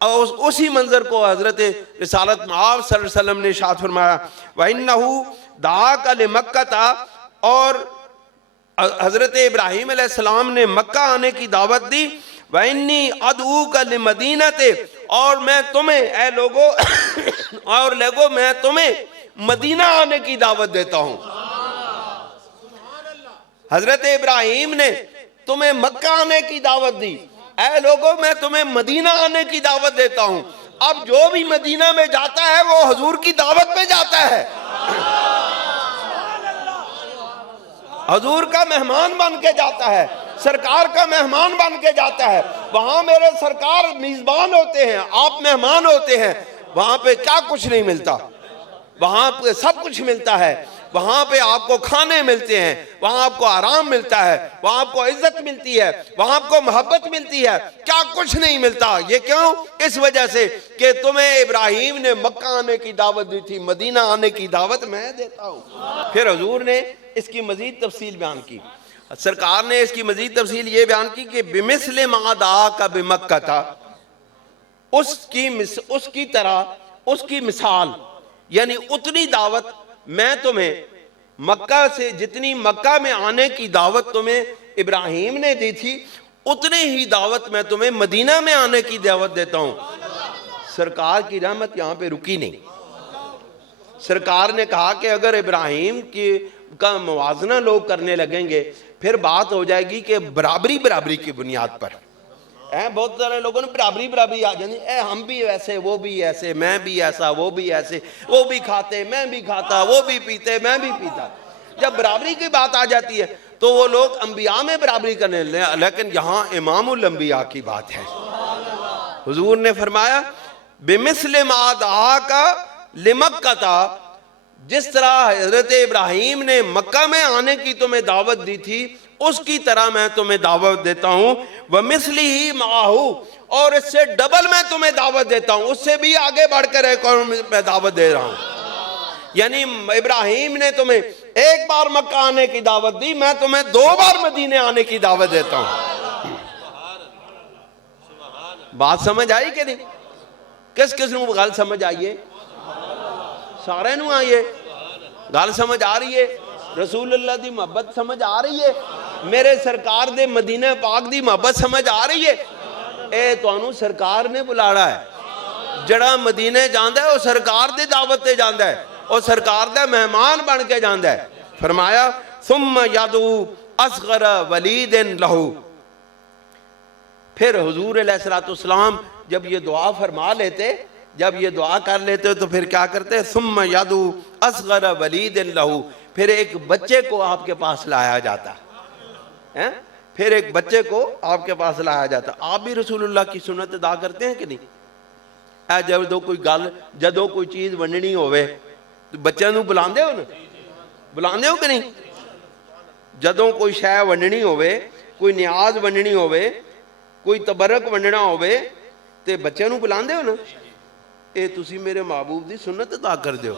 اور اسی منظر کو حضرت رسالت مآب صلی اللہ علیہ وسلم نے ارشاد فرمایا وَإِنَّهُ دَعَاكَ لِمَكَّةَ، اور حضرت ابراہیم علیہ السلام نے مکہ آنے کی دعوت دی، وَإِنِّي أَدْعُوكَ لِمَدِينَةِ، اور میں تمہیں اے لوگو اور لوگو میں تمہیں مدینہ آنے کی دعوت دیتا ہوں۔ حضرت ابراہیم نے تمہیں مکہ آنے کی دعوت دی، اے لوگو میں تمہیں مدینہ آنے کی دعوت دیتا ہوں۔ اب جو بھی مدینہ میں جاتا ہے وہ حضور کی دعوت میں جاتا ہے، حضور کا مہمان بن کے جاتا ہے، سرکار کا مہمان بن کے جاتا ہے۔ وہاں میرے سرکار میزبان ہوتے ہیں، آپ مہمان ہوتے ہیں، وہاں پہ کیا کچھ نہیں ملتا، وہاں پہ سب کچھ ملتا ہے۔ وہاں پہ آپ کو کھانے ملتے ہیں، وہاں آپ کو آرام ملتا ہے، وہاں آپ کو عزت ملتی ہے، وہاں آپ کو محبت ملتی ہے، کیا کچھ نہیں ملتا۔ یہ کیوں؟ اس وجہ سے کہ تمہیں ابراہیم نے مکہ آنے کی دعوت دی تھی، مدینہ آنے کی دعوت میں دیتا ہوں۔ پھر حضور نے اس کی مزید تفصیل بیان کی، سرکار نے اس کی مزید تفصیل یہ بیان کی کہ بِمِثْلِ مَا دَعَاكَ بِمَكَّةَ، اس کی طرح، اس کی مثال، یعنی اتنی دعوت میں تمہیں مکہ سے، جتنی مکہ میں آنے کی دعوت تمہیں ابراہیم نے دی تھی، اتنی ہی دعوت میں تمہیں مدینہ میں آنے کی دعوت دیتا ہوں۔ سرکار کی رحمت یہاں پہ رکی نہیں، سرکار نے کہا کہ اگر ابراہیم کا موازنہ لوگ کرنے لگیں گے پھر بات ہو جائے گی کہ برابری کی بنیاد پر، بہت سارے لوگوں نے برابری آ جانی، ہم بھی ایسے، وہ بھی ایسے، میں بھی ایسا، وہ بھی ایسے، وہ بھی کھاتے میں بھی کھاتا، وہ بھی پیتے میں بھی پیتا۔ جب برابری کی بات آ جاتی ہے تو وہ لوگ انبیاء میں برابری کرنے لیں، لیکن یہاں امام الانبیاء کی بات ہے۔ حضور نے فرمایا بِمِثْلِ مَا دَعَاكَ لِمَكَّةَ، جس طرح حضرت ابراہیم نے مکہ میں آنے کی تمہیں دعوت دی تھی اس کی طرح میں تمہیں دعوت دیتا ہوں، وَمِثْلِهِ مَعَهُ، اور اس سے ڈبل میں تمہیں دعوت دیتا ہوں، اس سے بھی آگے بڑھ کر ایک اور میں دعوت دے رہا ہوں۔ یعنی ابراہیم نے تمہیں ایک بار مکہ آنے کی دعوت دی، میں تمہیں 2 بار مدینے آنے کی دعوت دیتا ہوں۔ بات سمجھ آئی کہ نہیں؟ کس نو گل سمجھ آئیے؟ سارے نو آئیے؟ گل سمجھ آ رہی ہے؟ رسول اللہ دی محبت سمجھ آ رہی ہے؟ میرے سرکار دے مدینہ پاک دی محبت سمجھ آ رہی ہے؟ اے توانو سرکار نے بلاڑا ہے، جڑا مدینہ جاندہ ہے وہ سرکار دے دعوت تے جاندہ ہے، اور سرکار دے مہمان بن کے جاندہ ہے۔ فرمایا ثم یدعو اصغر ولید لہو، پھر حضور علیہ السلام جب یہ دعا فرما لیتے، جب یہ دعا کر لیتے تو پھر کیا کرتے؟ ثم یدعو اصغر ولید لہو، پھر ایک بچے کو آپ کے پاس لایا جاتا، ہیں؟ پھر ایک بچے کو آپ کے پاس لایا جاتا. آپ بھی رسول اللہ کی سنت ادا کرتے ہیں کہ نہیں؟ جدوں کوئی گل جدوں کوئی چیز ونڈنی ہوئے تو بچوں نوں بلاندے ہو نا؟ بلاندے ہو کہ نہیں؟ جدوں کوئی شے ونڈنی ہوئے، کوئی نیاز ونڈنی ہوئے، کوئی تبرک ونڈنا ہوئے تے بچوں نوں بلاندے ہو نا؟ اے تسی میرے محبوب دی سنت ادا کر دیو.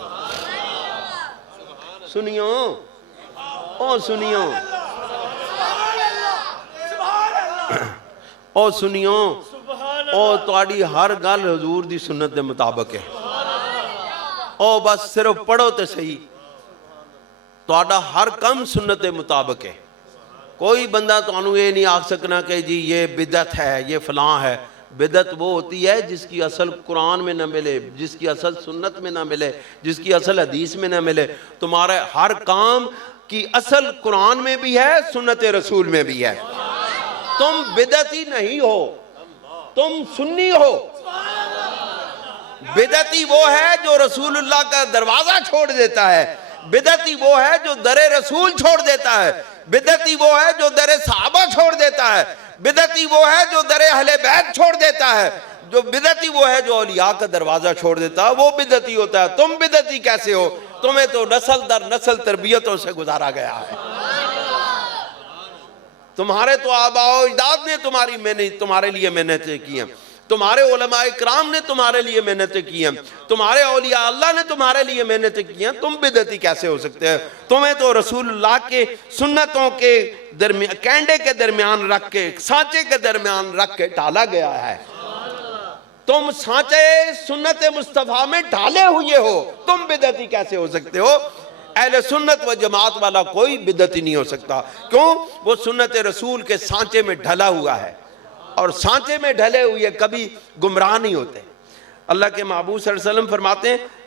سنیو او سنیو او سنیو او تواڈی ہر گل حضور دی سنت دے مطابق ہے. او بس صرف پڑھو تے صحیح، تواڈا ہر کم سنت دے مطابق ہے. کوئی بندہ تانوں یہ نہیں آکھ سکنا کہ جی یہ بدعت ہے، یہ فلاں ہے. بدعت وہ ہوتی ہے جس کی اصل قرآن میں نہ ملے، جس کی اصل سنت میں نہ ملے، جس کی اصل حدیث میں نہ ملے. تمہارے ہر کام کی اصل قرآن میں بھی ہے، سنت رسول میں بھی ہے. تم بدعتی نہیں ہو، تم سنی ہو. بدعتی وہ ہے جو رسول اللہ کا دروازہ چھوڑ دیتا ہے، بدعتی وہ ہے جو در رسول چھوڑ دیتا ہے، بدعتی وہ ہے جو در صحابہ چھوڑ دیتا ہے، بدعتی وہ ہے جو در اہل بیت چھوڑ دیتا ہے، جو بدعتی وہ ہے جو اولیاء کا دروازہ چھوڑ دیتا ہے. وہ بدعتی ہوتا ہے. تم بدعتی کیسے ہو؟ تمہیں تو نسل در نسل تربیتوں سے گزارا گیا ہے. تمہارے تو آباء و اجداد نے تمہارے لیے محنتیں کی ہیں، تمہارے علماء اکرام نے تمہارے لیے محنتیں کی ہیں، تمہارے اولیاء اللہ نے تمہارے لیے محنتیں کی ہیں. تم بدعتی کیسے ہو سکتے ہیں؟ تمہیں تو رسول اللہ کے سنتوں کے درمیان، کینڈے کے درمیان رکھ کے، سانچے کے درمیان رکھ کے ڈالا گیا ہے. تم سانچے سنت مصطفیٰ میں ڈالے ہوئے ہو، تم بدعتی کیسے ہو سکتے ہو؟ اہل سنت و جماعت والا کوئی بدعتی نہیں ہو سکتا. کیوں؟ وہ سنت رسول کے سانچے میں ڈھلا ہوا ہے، اور سانچے میں ڈھلے ہوئے کبھی گمراہ نہیں ہوتے. اللہ کے محبوب صلی اللہ علیہ وسلم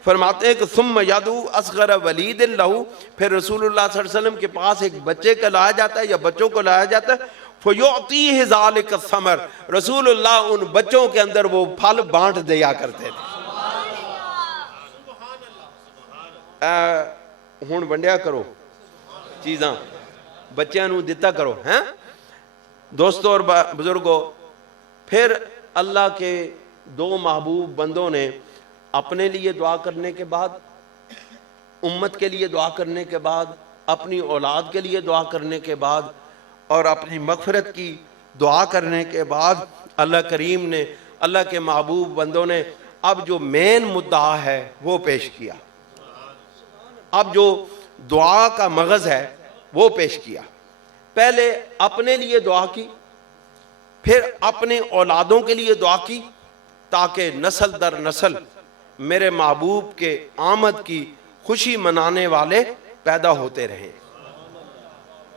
فرماتے ہیں کہ ثم یدعو اصغر ولید لہو، پھر رسول اللہ صلی اللہ علیہ وسلم کے پاس ایک بچے کا لایا جاتا ہے یا بچوں کو لایا جاتا ہے. فَيُعْطِيهِ ذَلِكَ الثَّمَرَ، رسول اللہ ان بچوں کے اندر وہ پھل بانٹ دیا کرتے تھے. ہون ونڈیا کرو چیزاں، بچیاں نو دیتا کرو. ہیں دوستوں اور بزرگوں، پھر اللہ کے دو محبوب بندوں نے اپنے لیے دعا کرنے کے بعد، امت کے لیے دعا کرنے کے بعد، اپنی اولاد کے لیے دعا کرنے کے بعد، اور اپنی مغفرت کی دعا کرنے کے بعد، اللہ کریم نے، اللہ کے محبوب بندوں نے اب جو مین مدعا ہے وہ پیش کیا. اب جو دعا کا مغز ہے وہ پیش کیا. پہلے اپنے لیے دعا کی، پھر اپنے اولادوں کے لیے دعا کی، تاکہ نسل در نسل میرے محبوب کے آمد کی خوشی منانے والے پیدا ہوتے رہیں.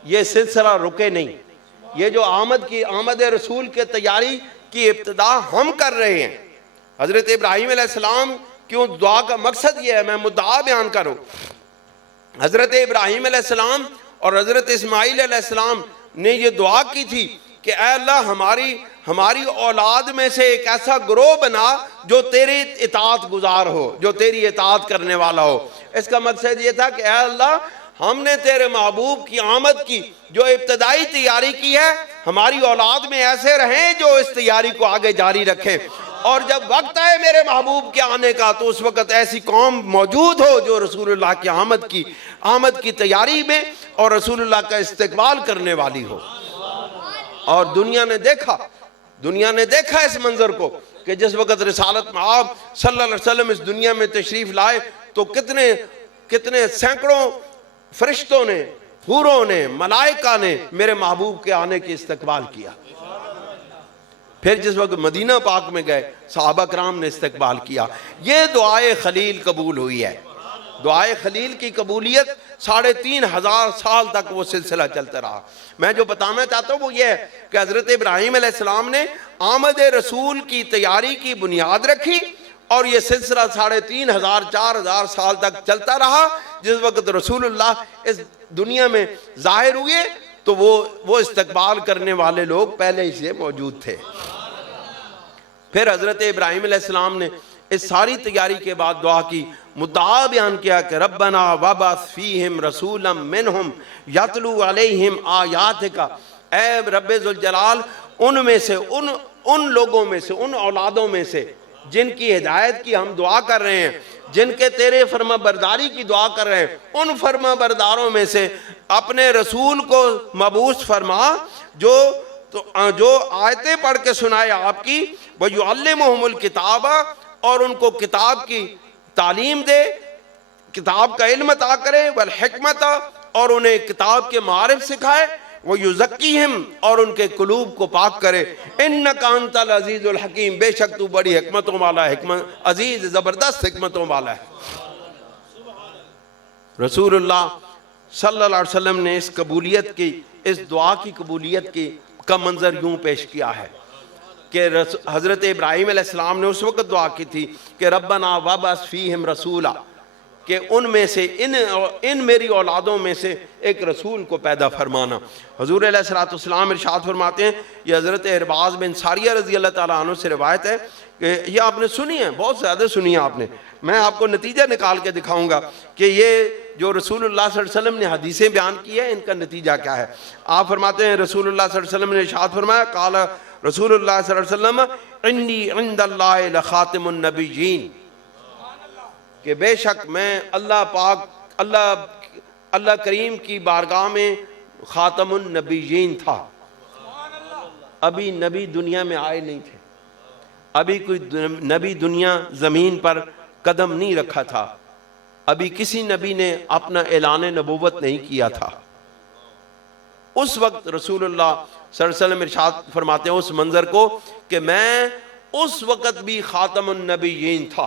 یہ سلسلہ رکے نہیں. یہ جو آمد رسول کے تیاری کی ابتدا ہم کر رہے ہیں. حضرت ابراہیم علیہ السلام کیوں دعا کا مقصد یہ ہے، میں مدعا بیان کروں. حضرت ابراہیم علیہ السلام اور حضرت اسماعیل علیہ السلام نے یہ دعا کی تھی کہ اے اللہ ہماری اولاد میں سے ایک ایسا گروہ بنا جو تیری اطاعت گزار ہو، جو تیری اطاعت کرنے والا ہو. اس کا مقصد یہ تھا کہ اے اللہ ہم نے تیرے محبوب کی آمد کی جو ابتدائی تیاری کی ہے، ہماری اولاد میں ایسے رہیں جو اس تیاری کو آگے جاری رکھیں، اور جب وقت آئے میرے محبوب کے آنے کا تو اس وقت ایسی قوم موجود ہو جو رسول اللہ کی آمد کی تیاری میں اور رسول اللہ کا استقبال کرنے والی ہو. اور دنیا نے دیکھا اس منظر کو کہ جس وقت رسالت مآب صلی اللہ علیہ وسلم اس دنیا میں تشریف لائے تو کتنے سینکڑوں فرشتوں نے، حوروں نے، ملائکہ نے میرے محبوب کے آنے کی استقبال کیا. پھر جس وقت مدینہ پاک میں گئے صحابہ کرام نے استقبال کیا. یہ دعائے خلیل قبول ہوئی ہے. دعائے خلیل کی قبولیت 3500 سال تک وہ سلسلہ چلتا رہا. میں جو بتانا چاہتا ہوں وہ یہ ہے کہ حضرت ابراہیم علیہ السلام نے آمد رسول کی تیاری کی بنیاد رکھی، اور یہ سلسلہ 3500 4000 سال تک چلتا رہا. جس وقت رسول اللہ اس دنیا میں ظاہر ہوئے تو وہ استقبال کرنے والے لوگ پہلے ہی سے موجود تھے. پھر حضرت ابراہیم علیہ السلام نے اس ساری تیاری کے بعد دعا کی، مدعا بیان کیا کہ ربنا وابعث فیہم رسولا منہم یتلو علیہم آیاتک اے رب ذوالجلال ان میں سے ان لوگوں میں سے، ان اولادوں میں سے جن کی ہدایت کی ہم دعا کر رہے ہیں، جن کے تیرے فرما برداری کی دعا کر رہے ہیں، ان فرما برداروں میں سے اپنے رسول کو مبعوث فرما جو آیتیں پڑھ کے سنائے آپ کی، وَيُعَلِّمُهُمُ الْكِتَابَ، اور ان کو کتاب کی تعلیم دے، کتاب کا علم عطا کرے، وَالْحِکْمَةَ، اور انہیں کتاب کے معارف سکھائے، وَيُزَكِّيهِمْ، اور ان کے قلوب کو پاک کرے، إِنَّكَ أَنْتَ الْعَزِيزُ الْحَكِيمُ، بے شک تو بڑی حکمتوں والا ہے، عزیز زبردست حکمتوں والا ہے۔ رسول اللہ صلی اللہ علیہ وسلم نے اس قبولیت کی، اس دعا کی قبولیت کی کا منظر یوں پیش کیا ہے کہ حضرت ابراہیم علیہ السلام نے اس وقت دعا کی تھی کہ ربنا وابعث فیہم رسولا، کہ ان میں سے ان میری اولادوں میں سے ایک رسول کو پیدا فرمانا۔ حضور علیہ السلام ارشاد فرماتے ہیں، یہ حضرت ارباز بن ساریہ رضی اللہ تعالیٰ عنہ سے روایت ہے کہ یہ آپ نے سنی ہے، بہت زیادہ سنی ہے آپ نے، میں آپ کو نتیجہ نکال کے دکھاؤں گا کہ یہ جو رسول اللہ صلی اللہ علیہ وسلم نے حدیثیں بیان کی ہے ان کا نتیجہ کیا ہے۔ آپ فرماتے ہیں رسول اللہ صلی اللہ علیہ وسلم نے ارشاد فرمایا، قال رسول اللہ صلی اللہ علیہ وسلم انی عند اللہ لخاتم النبیین، کہ بے شک میں اللہ پاک اللہ کریم کی بارگاہ میں خاتم النبیین تھا۔ ابھی نبی دنیا میں آئے نہیں تھے، ابھی کوئی نبی دنیا زمین پر قدم نہیں رکھا تھا، ابھی کسی نبی نے اپنا اعلان نبوت نہیں کیا تھا۔ اس وقت رسول اللہ صلی اللہ علیہ وسلم ارشاد فرماتے ہیں اس منظر کو کہ میں اس وقت بھی خاتم النبیین تھا،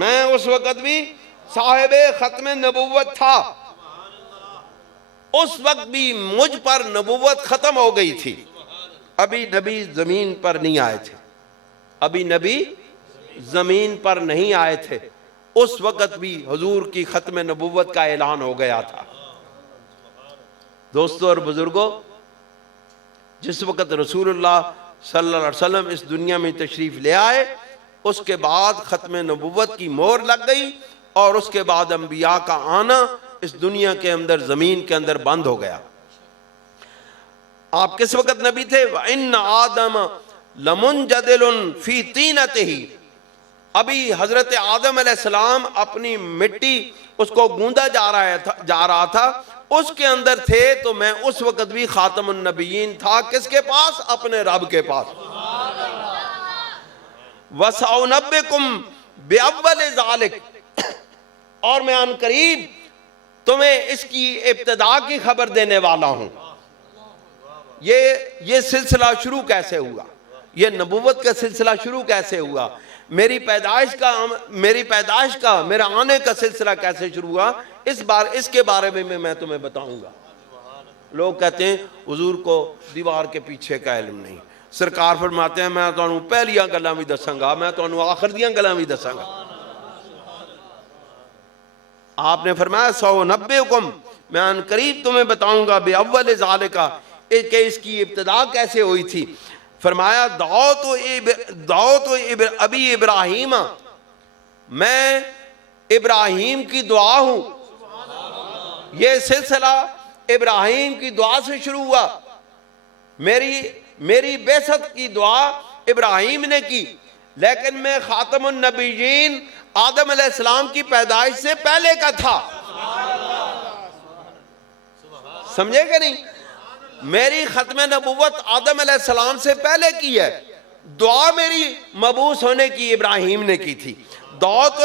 میں اس وقت بھی صاحب ختم نبوت تھا، اس وقت بھی مجھ پر نبوت ختم ہو گئی تھی، ابھی نبی زمین پر نہیں آئے تھے، ابھی نبی زمین پر نہیں آئے تھے، اس وقت بھی حضور کی ختم نبوت کا اعلان ہو گیا تھا۔ دوستو اور بزرگوں، جس وقت رسول اللہ صلی اللہ علیہ وسلم اس دنیا میں تشریف لے آئے، اس کے بعد ختم نبوت کی مہر لگ گئی، اور اس کے بعد انبیاء کا آنا اس دنیا کے اندر زمین کے اندر بند ہو گیا۔ آپ کس وقت نبی تھے؟ وَإِنَّ آدَمَ لَمُنْجَدِلٌ فِي طِينَتِهِ، ابھی حضرت آدم علیہ السلام اپنی مٹی اس کو گوندا جا رہا تھا، اس کے اندر تھے، تو میں اس وقت بھی خاتم النبیین تھا، کس کے پاس؟ اپنے رب کے پاس۔ وَسَأُنَبِّكُمْ بِأَوَّلِ ذَلِكَ، اور میں ان قریب تمہیں اس کی ابتدا کی خبر دینے والا ہوں۔ یہ سلسلہ شروع کیسے ہوا؟ یہ نبوت کا سلسلہ شروع کیسے ہوا؟ میری پیدائش کا میرا آنے کا سلسلہ کیسے شروع ہوا؟ اس کے بارے میں تمہیں بتاؤں گا۔ لوگ کہتے ہیں حضور کو دیوار کے پیچھے کا علم نہیں، سرکار فرماتے ہیں میں تو انہوں پہلیاں گلاں بھی دساں گا، میں تو انہوں آخر دیاں گلاں بھی دساں گا۔ آپ نے فرمایا سَأُنَبِّئُكُمْ، میں ان قریب تمہیں بتاؤں گا بِأَوَّلِ ذَلِكَ، کہ اس کی ابتدا کیسے ہوئی تھی۔ فرمایا دعوت ابی ابراہیم، میں ابراہیم کی دعا ہوں، یہ سلسلہ ابراہیم کی دعا سے شروع ہوا، میری بعثت کی دعا ابراہیم نے کی، لیکن میں خاتم النبیین آدم علیہ السلام کی پیدائش سے پہلے کا تھا۔ سمجھے کہ نہیں؟ میری ختم نبوت آدم علیہ السلام سے پہلے کی ہے، دعا میری مبعوث ہونے کی ابراہیم نے کی تھی۔ دعوت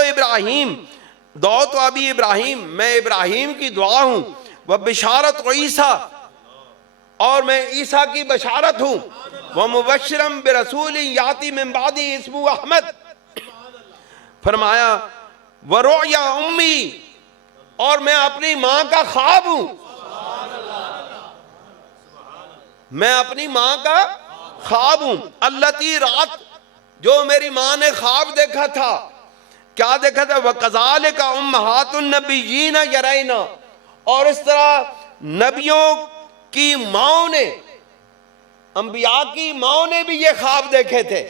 ابی ابراہیم، میں ابراہیم کی دعا ہوں، وبشارت عیسیٰ، اور میں عیسیٰ کی بشارت ہوں، ومبشرم برسول یاتی من بعدی اسمہ احمد۔ فرمایا ورؤیا امی، اور میں اپنی ماں کا خواب ہوں، میں اپنی ماں کا خواب ہوں، التی رات، جو میری ماں نے خواب دیکھا تھا، کیا دیکھا تھا؟ وَكَذَلِكَ أُمَّهَاتُ النَّبِيِّينَ يَرَيْنَ، اور اس طرح نبیوں کی ماں نے، انبیاء کی ماں نے بھی یہ خواب دیکھے تھے۔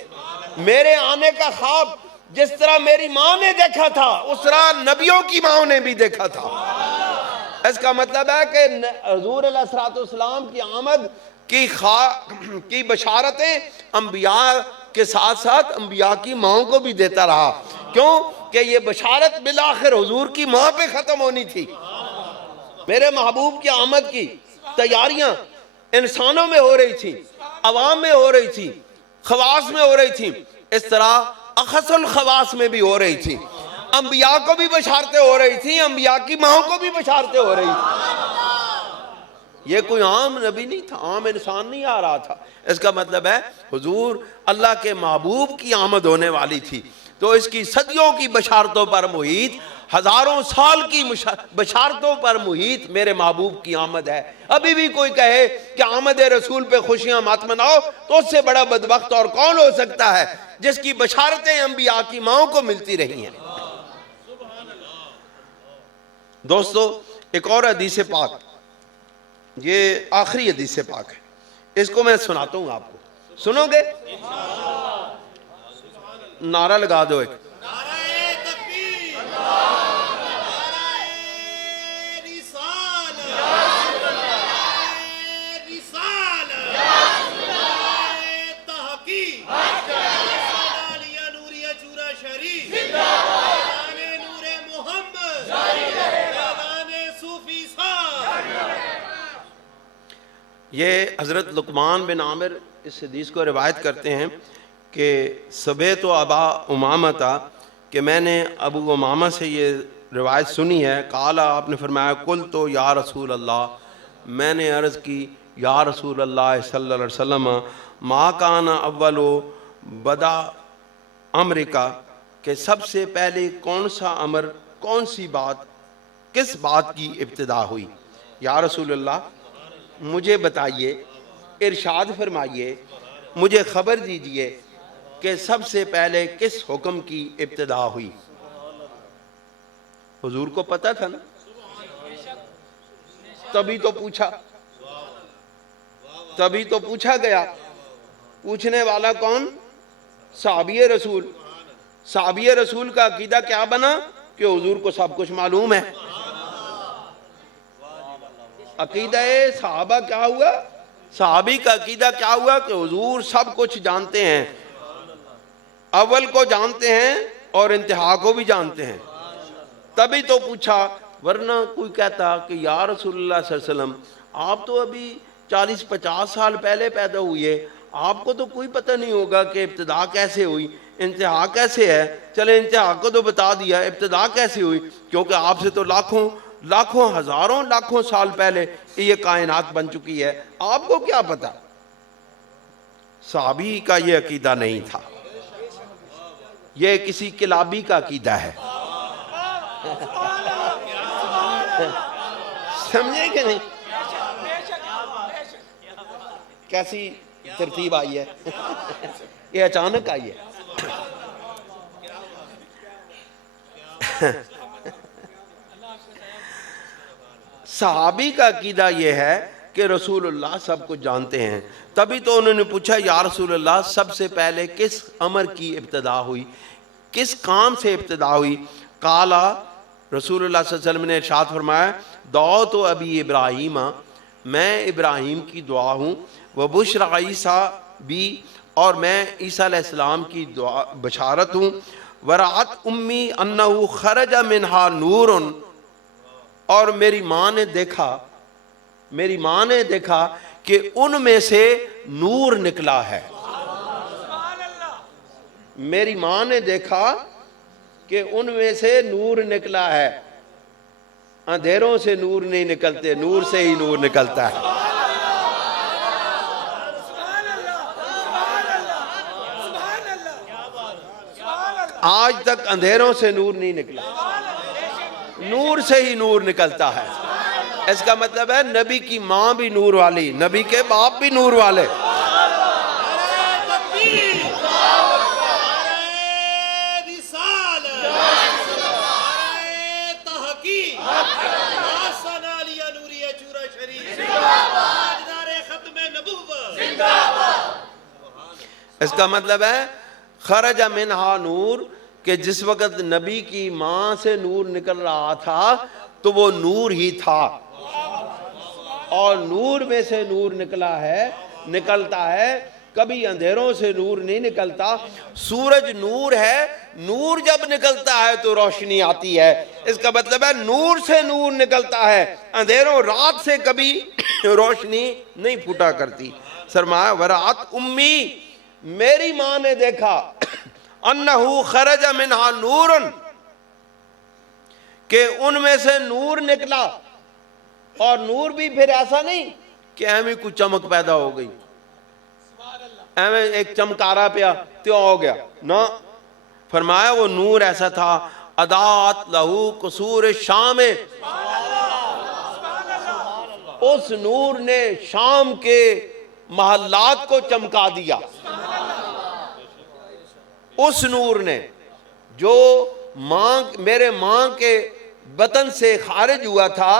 میرے آنے کا خواب جس طرح میری ماں نے دیکھا تھا، اس طرح نبیوں کی ماں نے بھی دیکھا تھا۔ اس کا مطلب ہے کہ حضور علیہ الصلوۃ والسلام کی آمد کی بشارتیں انبیاء کے ساتھ ساتھ انبیاء کی ماؤں کو بھی دیتا رہا. کیوں کہ یہ بشارت بالآخر حضور کی ماں پہ ختم ہونی تھی. میرے محبوب کی آمد کی تیاریاں انسانوں میں ہو رہی تھی، عوام میں ہو رہی تھی، خواص میں ہو رہی تھی، اس طرح اخص الخواص میں بھی ہو رہی تھی. انبیاء کو بھی بشارتیں ہو رہی تھی، انبیاء کی ماں کو بھی بشارتیں ہو رہی تھی. یہ کوئی عام نبی نہیں تھا، عام انسان نہیں آ رہا تھا. اس کا مطلب ہے حضور اللہ کے محبوب کی آمد ہونے والی تھی. تو اس کی صدیوں کی بشارتوں پر محیط، ہزاروں سال کی بشارتوں پر محیط میرے محبوب کی آمد ہے. ابھی بھی کوئی کہے کہ آمد رسول پہ خوشیاں مت مناؤ تو اس سے بڑا بدبخت اور کون ہو سکتا ہے جس کی بشارتیں انبیاء کی ماؤں کو ملتی رہی ہیں. دوستو ایک اور حدیث پاک، یہ آخری حدیث پاک ہے، اس کو میں سناتا ہوں آپ کو. سنو گے؟ نعرہ لگا دو ایک. یہ حضرت لقمان بن عامر اس حدیث کو روایت کرتے ہیں کہ سبیت و ابا امامہ تھا، کہ میں نے ابو امامہ سے یہ روایت سنی ہے. قال، آپ نے فرمایا، قل تو یا رسول اللہ، میں نے عرض کی یا رسول اللہ صلی اللہ علیہ وسلم، ما کان اول بدا امریکہ، کہ سب سے پہلے کون سا امر، کون سی بات، کس بات کی ابتدا ہوئی. یا رسول اللہ مجھے بتائیے، ارشاد فرمائیے، مجھے خبر دیجئے کہ سب سے پہلے کس حکم کی ابتدا ہوئی. حضور کو پتہ تھا نا، تبھی تو پوچھا گیا. پوچھنے والا کون؟ صحابی رسول. صحابی رسول کا عقیدہ کیا بنا کہ حضور کو سب کچھ معلوم ہے. عقیدہ صحابہ کیا ہوا؟ صحابی کا عقیدہ کیا ہوا کہ حضور سب کچھ جانتے ہیں، اول کو جانتے ہیں اور انتہا کو بھی جانتے ہیں. تبھی تو پوچھا، ورنہ کوئی کہتا کہ یا رسول اللہ صلی اللہ علیہ وسلم آپ تو ابھی 40-50 سال پہلے پیدا ہوئے، آپ کو تو کوئی پتہ نہیں ہوگا کہ ابتدا کیسے ہوئی، انتہا کیسے ہے. چلے انتہا کو تو بتا دیا، ابتدا کیسے ہوئی؟ کیونکہ آپ سے تو لاکھوں ہزاروں لاکھوں سال پہلے یہ کائنات بن چکی ہے، آپ کو کیا پتا. صحابی کا یہ عقیدہ نہیں تھا، یہ کسی کلابی کا عقیدہ ہے. سمجھے کہ نہیں؟ کیسی ترتیب آئی ہے، یہ اچانک آئی ہے. صحابی کا عقیدہ یہ ہے کہ رسول اللہ سب کچھ جانتے ہیں. تبھی تو انہوں نے پوچھا یا رسول اللہ سب سے پہلے کس امر کی ابتدا ہوئی، کس کام سے ابتدا ہوئی. قالا، رسول اللہ صلی اللہ علیہ وسلم نے ارشاد فرمایا، دعوت ابی ابراہیم، میں ابراہیم کی دعا ہوں، وبشر عیسیٰ بھی، اور میں عیسیٰ علیہ السلام کی دعا بشارت ہوں. ورعت امی انہ خرج منہا نور، اور میری ماں نے دیکھا کہ ان میں سے نور نکلا ہے. میری ماں نے دیکھا کہ ان میں سے نور نکلا ہے. اندھیروں سے نور نہیں نکلتے، نور سے ہی نور نکلتا ہے. آج تک اندھیروں سے نور نہیں نکلا، نور سے ہی نور نکلتا ہے. اس کا مطلب ہے نبی کی ماں بھی نور والی، نبی کے باپ بھی نور والے. اس کا مطلب ہے خرج منہا نور، کہ جس وقت نبی کی ماں سے نور نکل رہا تھا تو وہ نور ہی تھا، اور نور میں سے نور نکلتا ہے، کبھی اندھیروں سے نور نہیں نکلتا۔ سورج نور ہے، نور جب نکلتا ہے تو روشنی آتی ہے، اس کا مطلب ہے نور سے نور نکلتا ہے، اندھیروں رات سے کبھی روشنی نہیں پھوٹا کرتی۔ فرمایا ورات امی، میری ماں نے دیکھا، انہو خرج منہا نور، کہ ان میں سے نور نکلا، اور نور بھی پھر ایسا نہیں کہ ایویں کوئی چمک پیدا ہو گئی، ایویں ایک چمکارا پیا تو ہو گیا نا، فرمایا وہ نور ایسا تھا، اضاءت لہو قصور الشام، اس نور نے شام کے محلات کو چمکا دیا۔ اس نور نے جو میرے ماں کے بطن سے خارج ہوا تھا،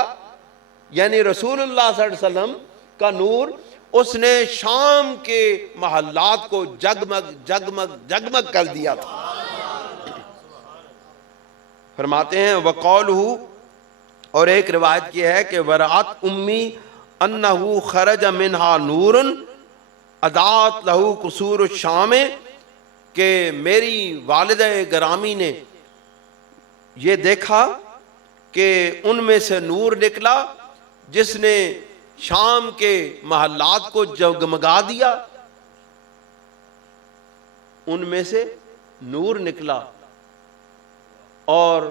یعنی رسول اللہ صلی اللہ علیہ وسلم کا نور، اس نے شام کے محلات کو جگمگ جگمگ جگمگ کر دیا تھا۔ فرماتے ہیں وقولہ، اور ایک روایت یہ ہے کہ ورات امی انہو خرج منہا نور اضاءت لہو قصور الشام، کہ میری والدہ گرامی نے یہ دیکھا کہ ان میں سے نور نکلا جس نے شام کے محلات کو جگمگا دیا۔ ان میں سے نور نکلا، اور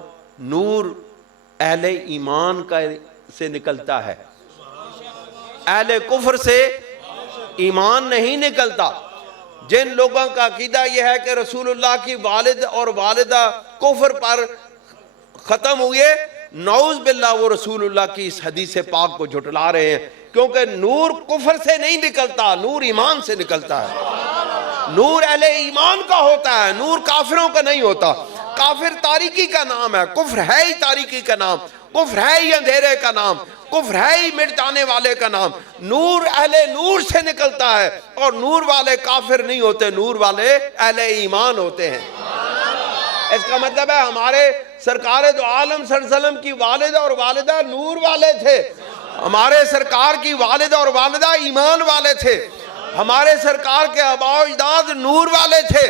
نور اہل ایمان سے نکلتا ہے، اہل کفر سے ایمان نہیں نکلتا۔ جن لوگوں کا عقیدہ یہ ہے کہ رسول اللہ کی والد اور والدہ کفر پر ختم ہوئے، نعوذ باللہ وہ رسول اللہ کی اس حدیث پاک کو جھٹلا رہے ہیں، کیونکہ نور کفر سے نہیں نکلتا، نور ایمان سے نکلتا ہے، نور اہل ایمان کا ہوتا ہے، نور کافروں کا نہیں ہوتا۔ کافر تاریکی کا نام ہے، کفر ہے ہی تاریکی کا نام، کفر ہے ہی اندھیرے کا نام، کفر ہے ہی مٹ جانے والے کا نام۔ نور اہل نور سے نکلتا ہے، اور نور والے کافر نہیں ہوتے، نور والے اہل ایمان ہوتے ہیں۔ اس کا مطلب ہے ہمارے سرکار دو عالم صلی اللہ علیہ وسلم کی والدہ اور والدہ نور والے تھے، ہمارے سرکار کی والدہ اور والدہ ایمان والے تھے، ہمارے سرکار کے آباء و اجداد نور والے تھے۔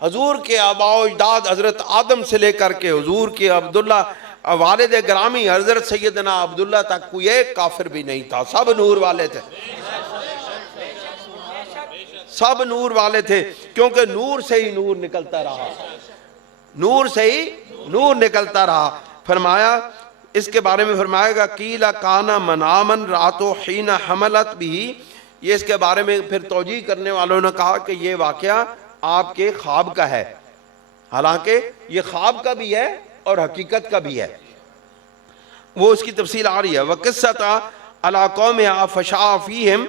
حضور کے آباء و اجداد حضرت آدم سے لے کر کے حضور کے عبداللہ والد گرامی حضرت سیدنا عبداللہ تک کوئی ایک کافر بھی نہیں تھا، سب نور والے تھے، سب نور والے تھے، کیونکہ نور سے ہی نور نکلتا رہا، نور سے ہی نور نکلتا رہا۔ فرمایا اس کے بارے میں فرمائے گا قیل کان منامن راتو حین حملت بھی، یہ اس کے بارے میں پھر توجیہ کرنے والوں نے کہا کہ یہ واقعہ آپ کے خواب کا ہے، حالانکہ یہ خواب کا بھی ہے اور حقیقت کا بھی ہے، وہ اس کی تفصیل آ رہی ہے۔ وَقِصَّةَ عَلَىٰ قَوْمِهَا فَشَاءَ فِيهِمْ،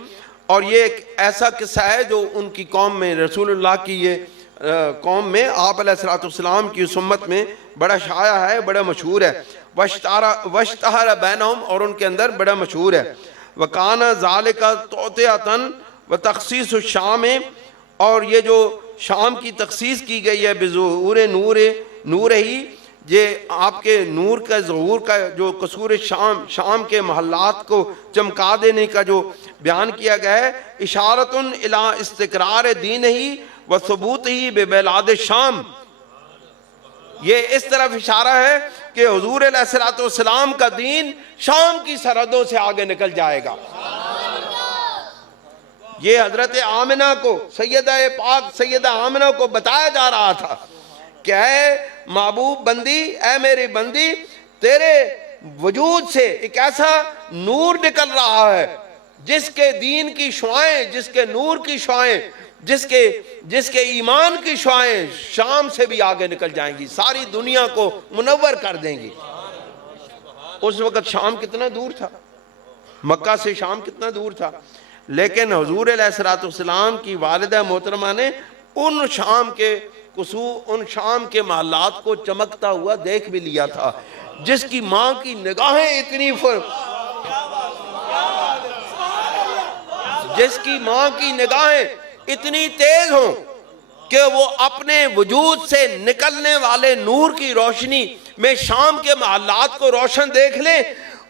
اور یہ ایک ایسا قصہ ہے جو ان کی قوم میں، رسول اللہ کی یہ قوم میں، آپ علیہ السلام کی اس امت میں بڑا شائع ہے، بڑا مشہور ہے۔ وَاشْتَهَرَ بَيْنَهُمْ، اور ان کے اندر بڑا مشہور ہے۔ وَكَانَ ذَلِكَ تُعْطِيَةً وَتَخْصِيصُ الشَّامِ، اور یہ جو شام کی تخصیص کی گئی ہے بظہور نور ہی، یہ آپ کے نور کا ظہور کا جو قصور شام کے محلات کو چمکا دینے کا جو بیان کیا گیا ہے، اشارتن الی استقرار دین ہی و ثبوت ہی ببلاد شام، یہ اس طرف اشارہ ہے کہ حضور علیہ السلام کا دین شام کی سرحدوں سے آگے نکل جائے گا۔ یہ حضرت آمنہ کو، سیدہ پاک سیدہ آمنہ کو بتایا جا رہا تھا کہ اے محبوب بندی، اے میری بندی، تیرے وجود سے ایک ایسا نور نکل رہا ہے جس کے دین کی شعائیں، جس کے نور کی شعائیں، جس کے ایمان کی شعائیں شام سے بھی آگے نکل جائیں گی، ساری دنیا کو منور کر دیں گی۔ اس وقت شام کتنا دور تھا، مکہ سے شام کتنا دور تھا، لیکن حضور علیہ السلام کی والدہ محترمہ نے ان شام کے محلات کو چمکتا ہوا دیکھ بھی لیا تھا، جس کی ماں کی نگاہیں اتنی جس کی ماں کی نگاہیں اتنی تیز ہوں کہ وہ اپنے وجود سے نکلنے والے نور کی روشنی میں شام کے محلات کو روشن دیکھ لیں،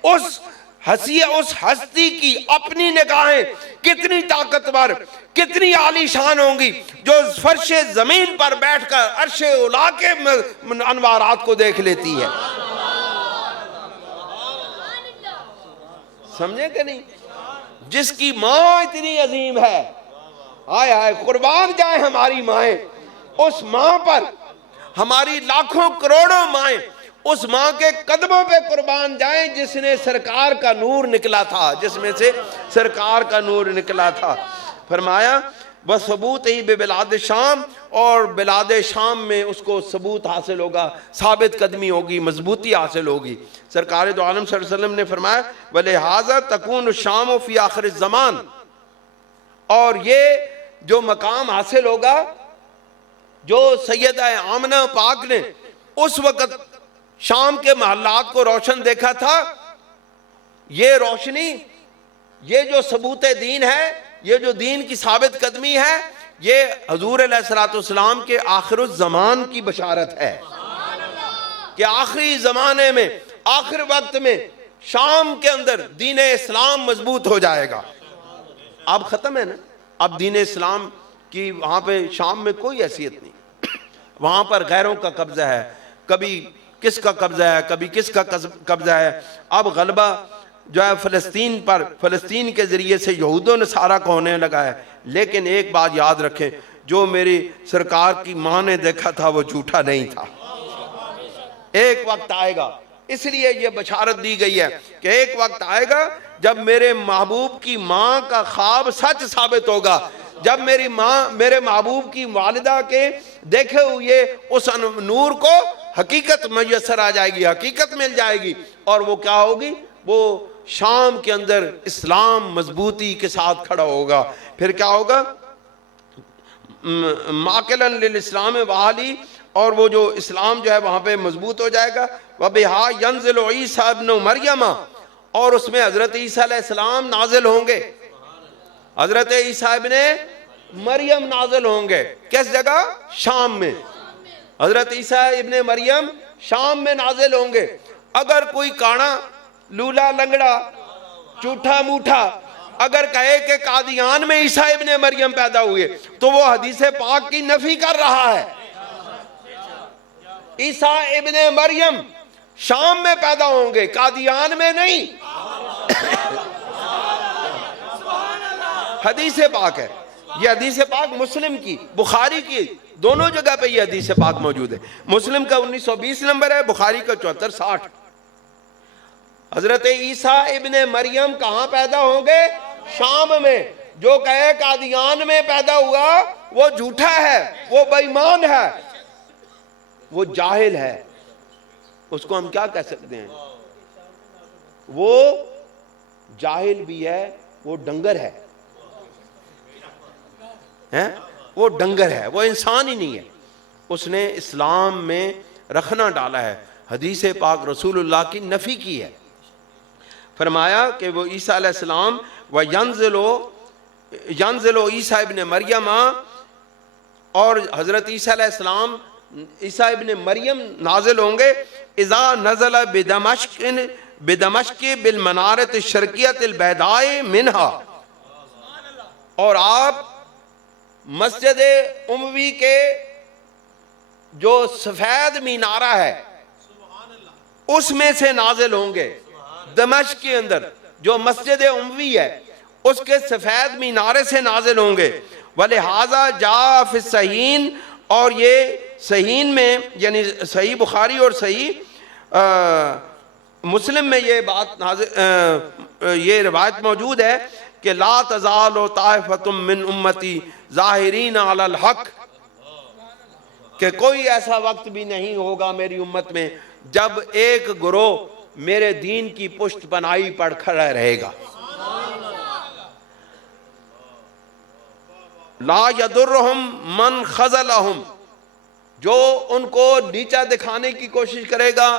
اس ہستی کی اپنی نگاہیں کتنی طاقتور، کتنی عالی شان ہوں گی، جو فرش زمین پر بیٹھ کر عرش اولا کے انوارات کو دیکھ لیتی ہے۔ سمجھیں کہ نہیں؟ جس کی ماں اتنی عظیم ہے، آئے آئے قربان جائیں ہماری مائیں، اس ماں پر ہماری لاکھوں کروڑوں مائیں اس ماں کے قدموں پہ قربان جائیں جس نے سرکار کا نور نکلا تھا، جس میں سے سرکار کا نور نکلا تھا۔ فرمایا بثبوت ہی ببلاد شام، اور بلاد شام میں اس کو ثبوت حاصل ہوگا، ثابت قدمی ہوگی، مضبوطی حاصل ہوگی۔ سرکار دو عالم صلی اللہ علیہ وسلم نے فرمایا وَلِهَذَا تَكُونُ الشَّامُ فِي آخر الزمان، اور یہ جو مقام حاصل ہوگا جو سیدہ آمنہ پاک نے اس وقت شام کے محلات کو روشن دیکھا تھا، یہ روشنی، یہ جو ثبوت دین ہے، یہ جو دین کی ثابت قدمی ہے، یہ حضور علیہ السلام کے آخر الزمان کی بشارت ہے کہ آخری زمانے میں، آخر وقت میں شام کے اندر دین اسلام مضبوط ہو جائے گا۔ اب ختم ہے نا، اب دین اسلام کی وہاں پہ شام میں کوئی حیثیت نہیں، وہاں پر غیروں کا قبضہ ہے، کبھی کس کا قبضہ ہے، کبھی کس کا قبضہ ہے۔ اب غلبہ جو ہے فلسطین پر، فلسطین کے ذریعے سے یہود و نصارہ کو ہونے لگا ہے، لیکن ایک بات یاد رکھیں، جو میری سرکار کی ماں نے دیکھا تھا وہ جھوٹا نہیں تھا۔ ایک وقت آئے گا، اس لیے یہ بشارت دی گئی ہے کہ ایک وقت آئے گا جب میرے محبوب کی ماں کا خواب سچ ثابت ہوگا، جب میری ماں، میرے محبوب کی والدہ کے دیکھے ہوئے اس نور کو حقیقت میسر آ جائے گی، حقیقت مل جائے گی، اور وہ کیا ہوگی؟ وہ شام کے اندر اسلام مضبوطی کے ساتھ کھڑا ہوگا۔ پھر کیا ہوگا؟ ماکلن للاسلام وعالی، اور وہ جو اسلام جو ہے وہاں پہ مضبوط ہو جائے گا۔ وَبِهَا يَنزِلُ عِيسَىٰ ابْنُ مَرْيَمَ، اور اس میں حضرت عیسیٰ علیہ السلام نازل ہوں گے، حضرت عیسیٰ ابن مریم نازل ہوں گے۔ کس جگہ؟ شام میں۔ حضرت عیسیٰ ابن مریم شام میں نازل ہوں گے۔ اگر کوئی کانا، لولا، لنگڑا، چوٹھا موٹھا اگر کہے کہ قادیان میں عیسیٰ ابن مریم پیدا ہوئے، تو وہ حدیث پاک کی نفی کر رہا ہے۔ عیسیٰ ابن مریم شام میں پیدا ہوں گے، قادیان میں نہیں۔ حدیث پاک ہے، یہ حدیث پاک مسلم کی، بخاری کی، دونوں جگہ پہ یہ حدیث پاک موجود ہے۔ مسلم کا 1920 نمبر ہے، بخاری کا 7460۔ حضرت عیسیٰ ابن مریم کہاں پیدا ہوں گے؟ شام میں۔ جو کہے قادیان میں پیدا ہوا وہ جھوٹا ہے، وہ بے ایمان ہے، وہ جاہل ہے۔ اس کو ہم کیا کہہ سکتے ہیں؟ وہ جاہل بھی ہے، وہ ڈنگر ہے، وہ ڈنگر ہے، وہ انسان ہی نہیں ہے۔ اس نے اسلام میں رکھنا ڈالا ہے، حدیث پاک رسول اللہ کی نفی کی ہے۔ فرمایا کہ وہ عیسیٰ علیہ السلام وَيَنزِلُ عیسیٰ ابن مریم، اور حضرت عیسیٰ علیہ السلام، عیسیٰ ابن مریم نازل ہوں گے۔ اذا نزل بدمشق بالمنارۃ الشرقیۃ البیضاء منہا، اور آپ مسجد اموی کے جو سفید مینارہ ہے اس میں سے نازل ہوں گے۔ دمشق کے اندر جو مسجد اموی ہے اس کے سفید مینارے سے نازل ہوں گے۔ وَلِهَذَا جَاءَ فِي الصَّحِيحَيْنِ، اور یہ صحیح میں، یعنی صحیح بخاری اور صحیح مسلم میں یہ بات یہ روایت موجود ہے کہ لا تزال طائفۃ من امتی ظاہرین علی الحق، کہ کوئی ایسا وقت بھی نہیں ہوگا میری امت میں جب ایک گروہ میرے دین کی پشت پناہی پر کھڑا رہے گا۔ لا یضرہم من خذلہم، جو ان کو نیچا دکھانے کی کوشش کرے گا،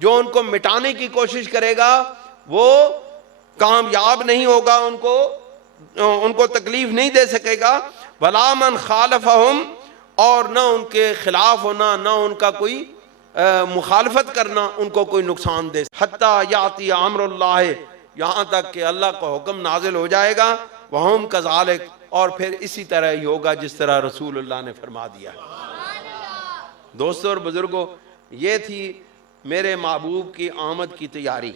جو ان کو مٹانے کی کوشش کرے گا، وہ کامیاب نہیں ہوگا، ان کو تکلیف نہیں دے سکے گا۔ ولا من خالفہم، اور نہ ان کے خلاف ہونا، نہ ان کا کوئی مخالفت کرنا ان کو کوئی نقصان دے، حتیٰ یاتی امر اللہ، یہاں تک کہ اللہ کا حکم نازل ہو جائے گا، وہم کذالک، اور پھر اسی طرح ہی ہوگا جس طرح رسول اللہ نے فرما دیا۔ دوستو اور بزرگوں، یہ تھی میرے محبوب کی آمد کی تیاری۔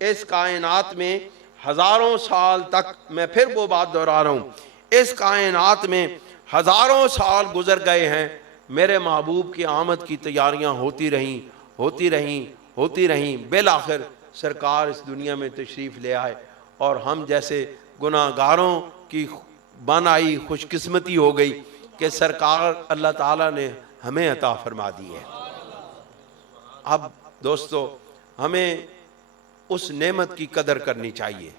اس کائنات میں ہزاروں سال تک، میں پھر وہ بات دہرا رہا ہوں، اس کائنات میں ہزاروں سال گزر گئے ہیں، میرے محبوب کی آمد کی تیاریاں ہوتی رہیں، بالآخر سرکار اس دنیا میں تشریف لے آئے، اور ہم جیسے گناہ گاروں کی بن آئی خوش قسمتی ہو گئی کہ سرکار اللہ تعالیٰ نے ہمیں عطا فرما دی ہے۔ اب دوستو، ہمیں اس نعمت کی قدر کرنی چاہیے۔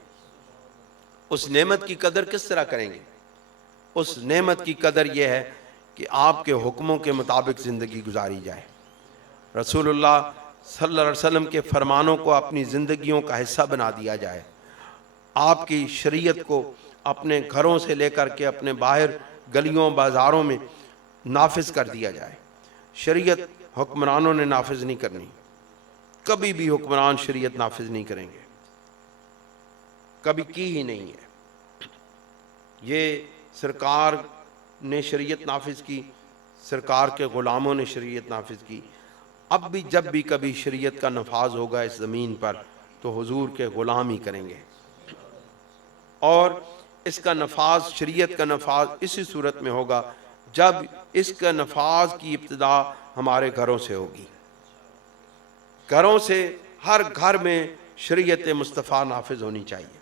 اس نعمت کی قدر کس طرح کریں گے؟ اس نعمت کی قدر یہ ہے کہ آپ کے حکموں کے مطابق زندگی گزاری جائے، رسول اللہ صلی اللہ علیہ وسلم کے فرمانوں کو اپنی زندگیوں کا حصہ بنا دیا جائے، آپ کی شریعت کو اپنے گھروں سے لے کر کے اپنے باہر گلیوں بازاروں میں نافذ کر دیا جائے۔ شریعت حکمرانوں نے نافذ نہیں کرنی، کبھی بھی حکمران شریعت نافذ نہیں کریں گے، کبھی کی ہی نہیں ہے۔ یہ سرکار نے شریعت نافذ کی، سرکار کے غلاموں نے شریعت نافذ کی۔ اب بھی جب بھی کبھی شریعت کا نفاذ ہوگا اس زمین پر تو حضور کے غلام ہی کریں گے، اور اس کا نفاذ، شریعت کا نفاذ اسی صورت میں ہوگا جب اس کا نفاذ کی ابتدا ہمارے گھروں سے ہوگی۔ گھروں سے، ہر گھر میں شریعت مصطفیٰ نافذ ہونی چاہیے،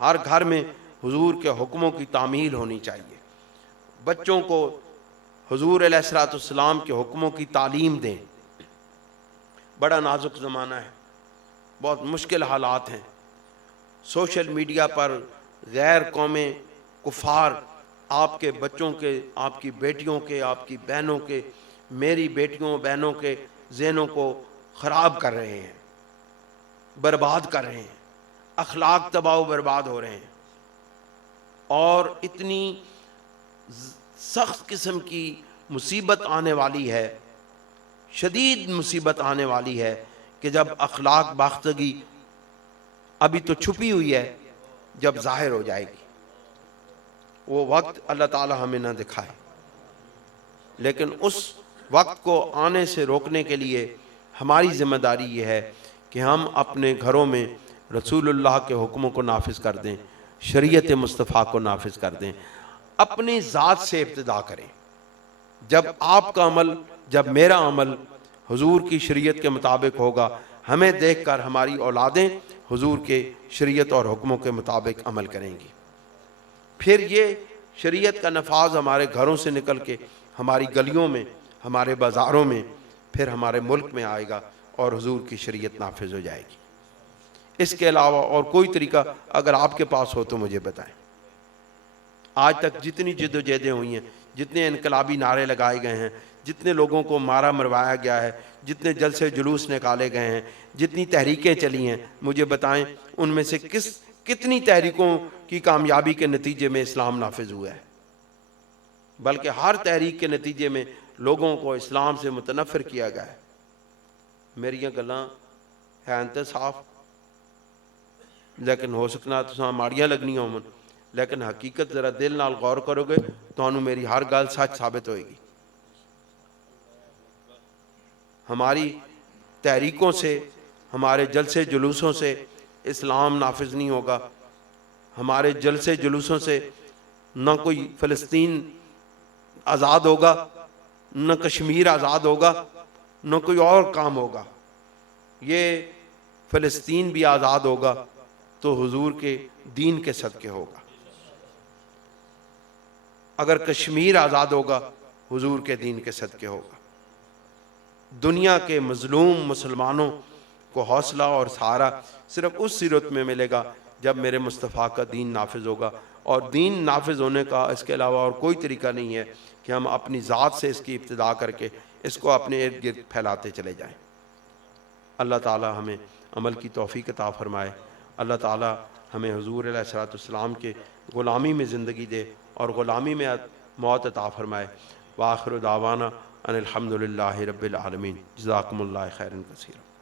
ہر گھر میں حضور کے حکموں کی تعمیل ہونی چاہیے۔ بچوں کو حضور علیہ السلام کے حکموں کی تعلیم دیں۔ بڑا نازک زمانہ ہے، بہت مشکل حالات ہیں، سوشل میڈیا پر غیر قومیں، کفار آپ کے بچوں کے، آپ کی بیٹیوں کے، آپ کی بہنوں کے، میری بیٹیوں بہنوں کے ذہنوں کو خراب کر رہے ہیں، برباد کر رہے ہیں، اخلاق تباہ و برباد ہو رہے ہیں، اور اتنی سخت قسم کی مصیبت آنے والی ہے، شدید مصیبت آنے والی ہے کہ جب اخلاق باختگی ابھی تو چھپی ہوئی ہے، جب ظاہر ہو جائے گی، وہ وقت اللہ تعالی ہمیں نہ دکھائے، لیکن اس وقت کو آنے سے روکنے کے لیے ہماری ذمہ داری یہ ہے کہ ہم اپنے گھروں میں رسول اللہ کے حکموں کو نافذ کر دیں، شریعت مصطفیٰ کو نافذ کر دیں، اپنی ذات سے ابتدا کریں۔ جب آپ کا عمل، جب میرا عمل حضور کی شریعت کے مطابق ہوگا، ہمیں دیکھ کر ہماری اولادیں حضور کے شریعت اور حکموں کے مطابق عمل کریں گی۔ پھر یہ شریعت کا نفاذ ہمارے گھروں سے نکل کے ہماری گلیوں میں، ہمارے بازاروں میں، پھر ہمارے ملک میں آئے گا، اور حضور کی شریعت نافذ ہو جائے گی۔ اس کے علاوہ اور کوئی طریقہ اگر آپ کے پاس ہو تو مجھے بتائیں۔ آج تک جتنی جد و جہدیں ہوئی ہیں، جتنے انقلابی نعرے لگائے گئے ہیں، جتنے لوگوں کو مارا مروایا گیا ہے، جتنے جلسے جلوس نکالے گئے ہیں، جتنی تحریکیں چلی ہیں، مجھے بتائیں ان میں سے کتنی تحریکوں کی کامیابی کے نتیجے میں اسلام نافذ ہوا ہے؟ بلکہ ہر تحریک کے نتیجے میں لوگوں کو اسلام سے متنفر کیا گیا ہے۔ میری یہ گلاں ہیں تے صاف، لیکن ہو سکنا تو ماڑیاں لگنیاں ہوں، لیکن حقیقت ذرا دل نال غور کرو گے تو انہوں میری ہر گل سچ ثابت ہوئے گی۔ ہماری تحریکوں سے، ہمارے جلسے جلوسوں سے اسلام نافذ نہیں ہوگا۔ ہمارے جلسے جلوسوں سے نہ کوئی فلسطین آزاد ہوگا، نہ کشمیر آزاد ہوگا، نہ کوئی اور کام ہوگا۔ یہ فلسطین بھی آزاد ہوگا تو حضور کے دین کے صدقے ہوگا۔ اگر کشمیر آزاد ہوگا، حضور کے دین کے صدقے ہوگا۔ دنیا کے مظلوم مسلمانوں کو حوصلہ اور سہارا صرف اس صورت میں ملے گا جب میرے مصطفیٰ کا دین نافذ ہوگا، اور دین نافذ ہونے کا اس کے علاوہ اور کوئی طریقہ نہیں ہے کہ ہم اپنی ذات سے اس کی ابتدا کر کے اس کو اپنے ارد گرد پھیلاتے چلے جائیں۔ اللہ تعالی ہمیں عمل کی توفیق عطا فرمائے۔ اللہ تعالی ہمیں حضور علیہ السلام کے غلامی میں زندگی دے، اور غلامی میں موت عطا فرمائے۔ وآخر دعوانا ان الحمد للہ رب العالمین۔ جزاکم اللہ خیرا کثیرا۔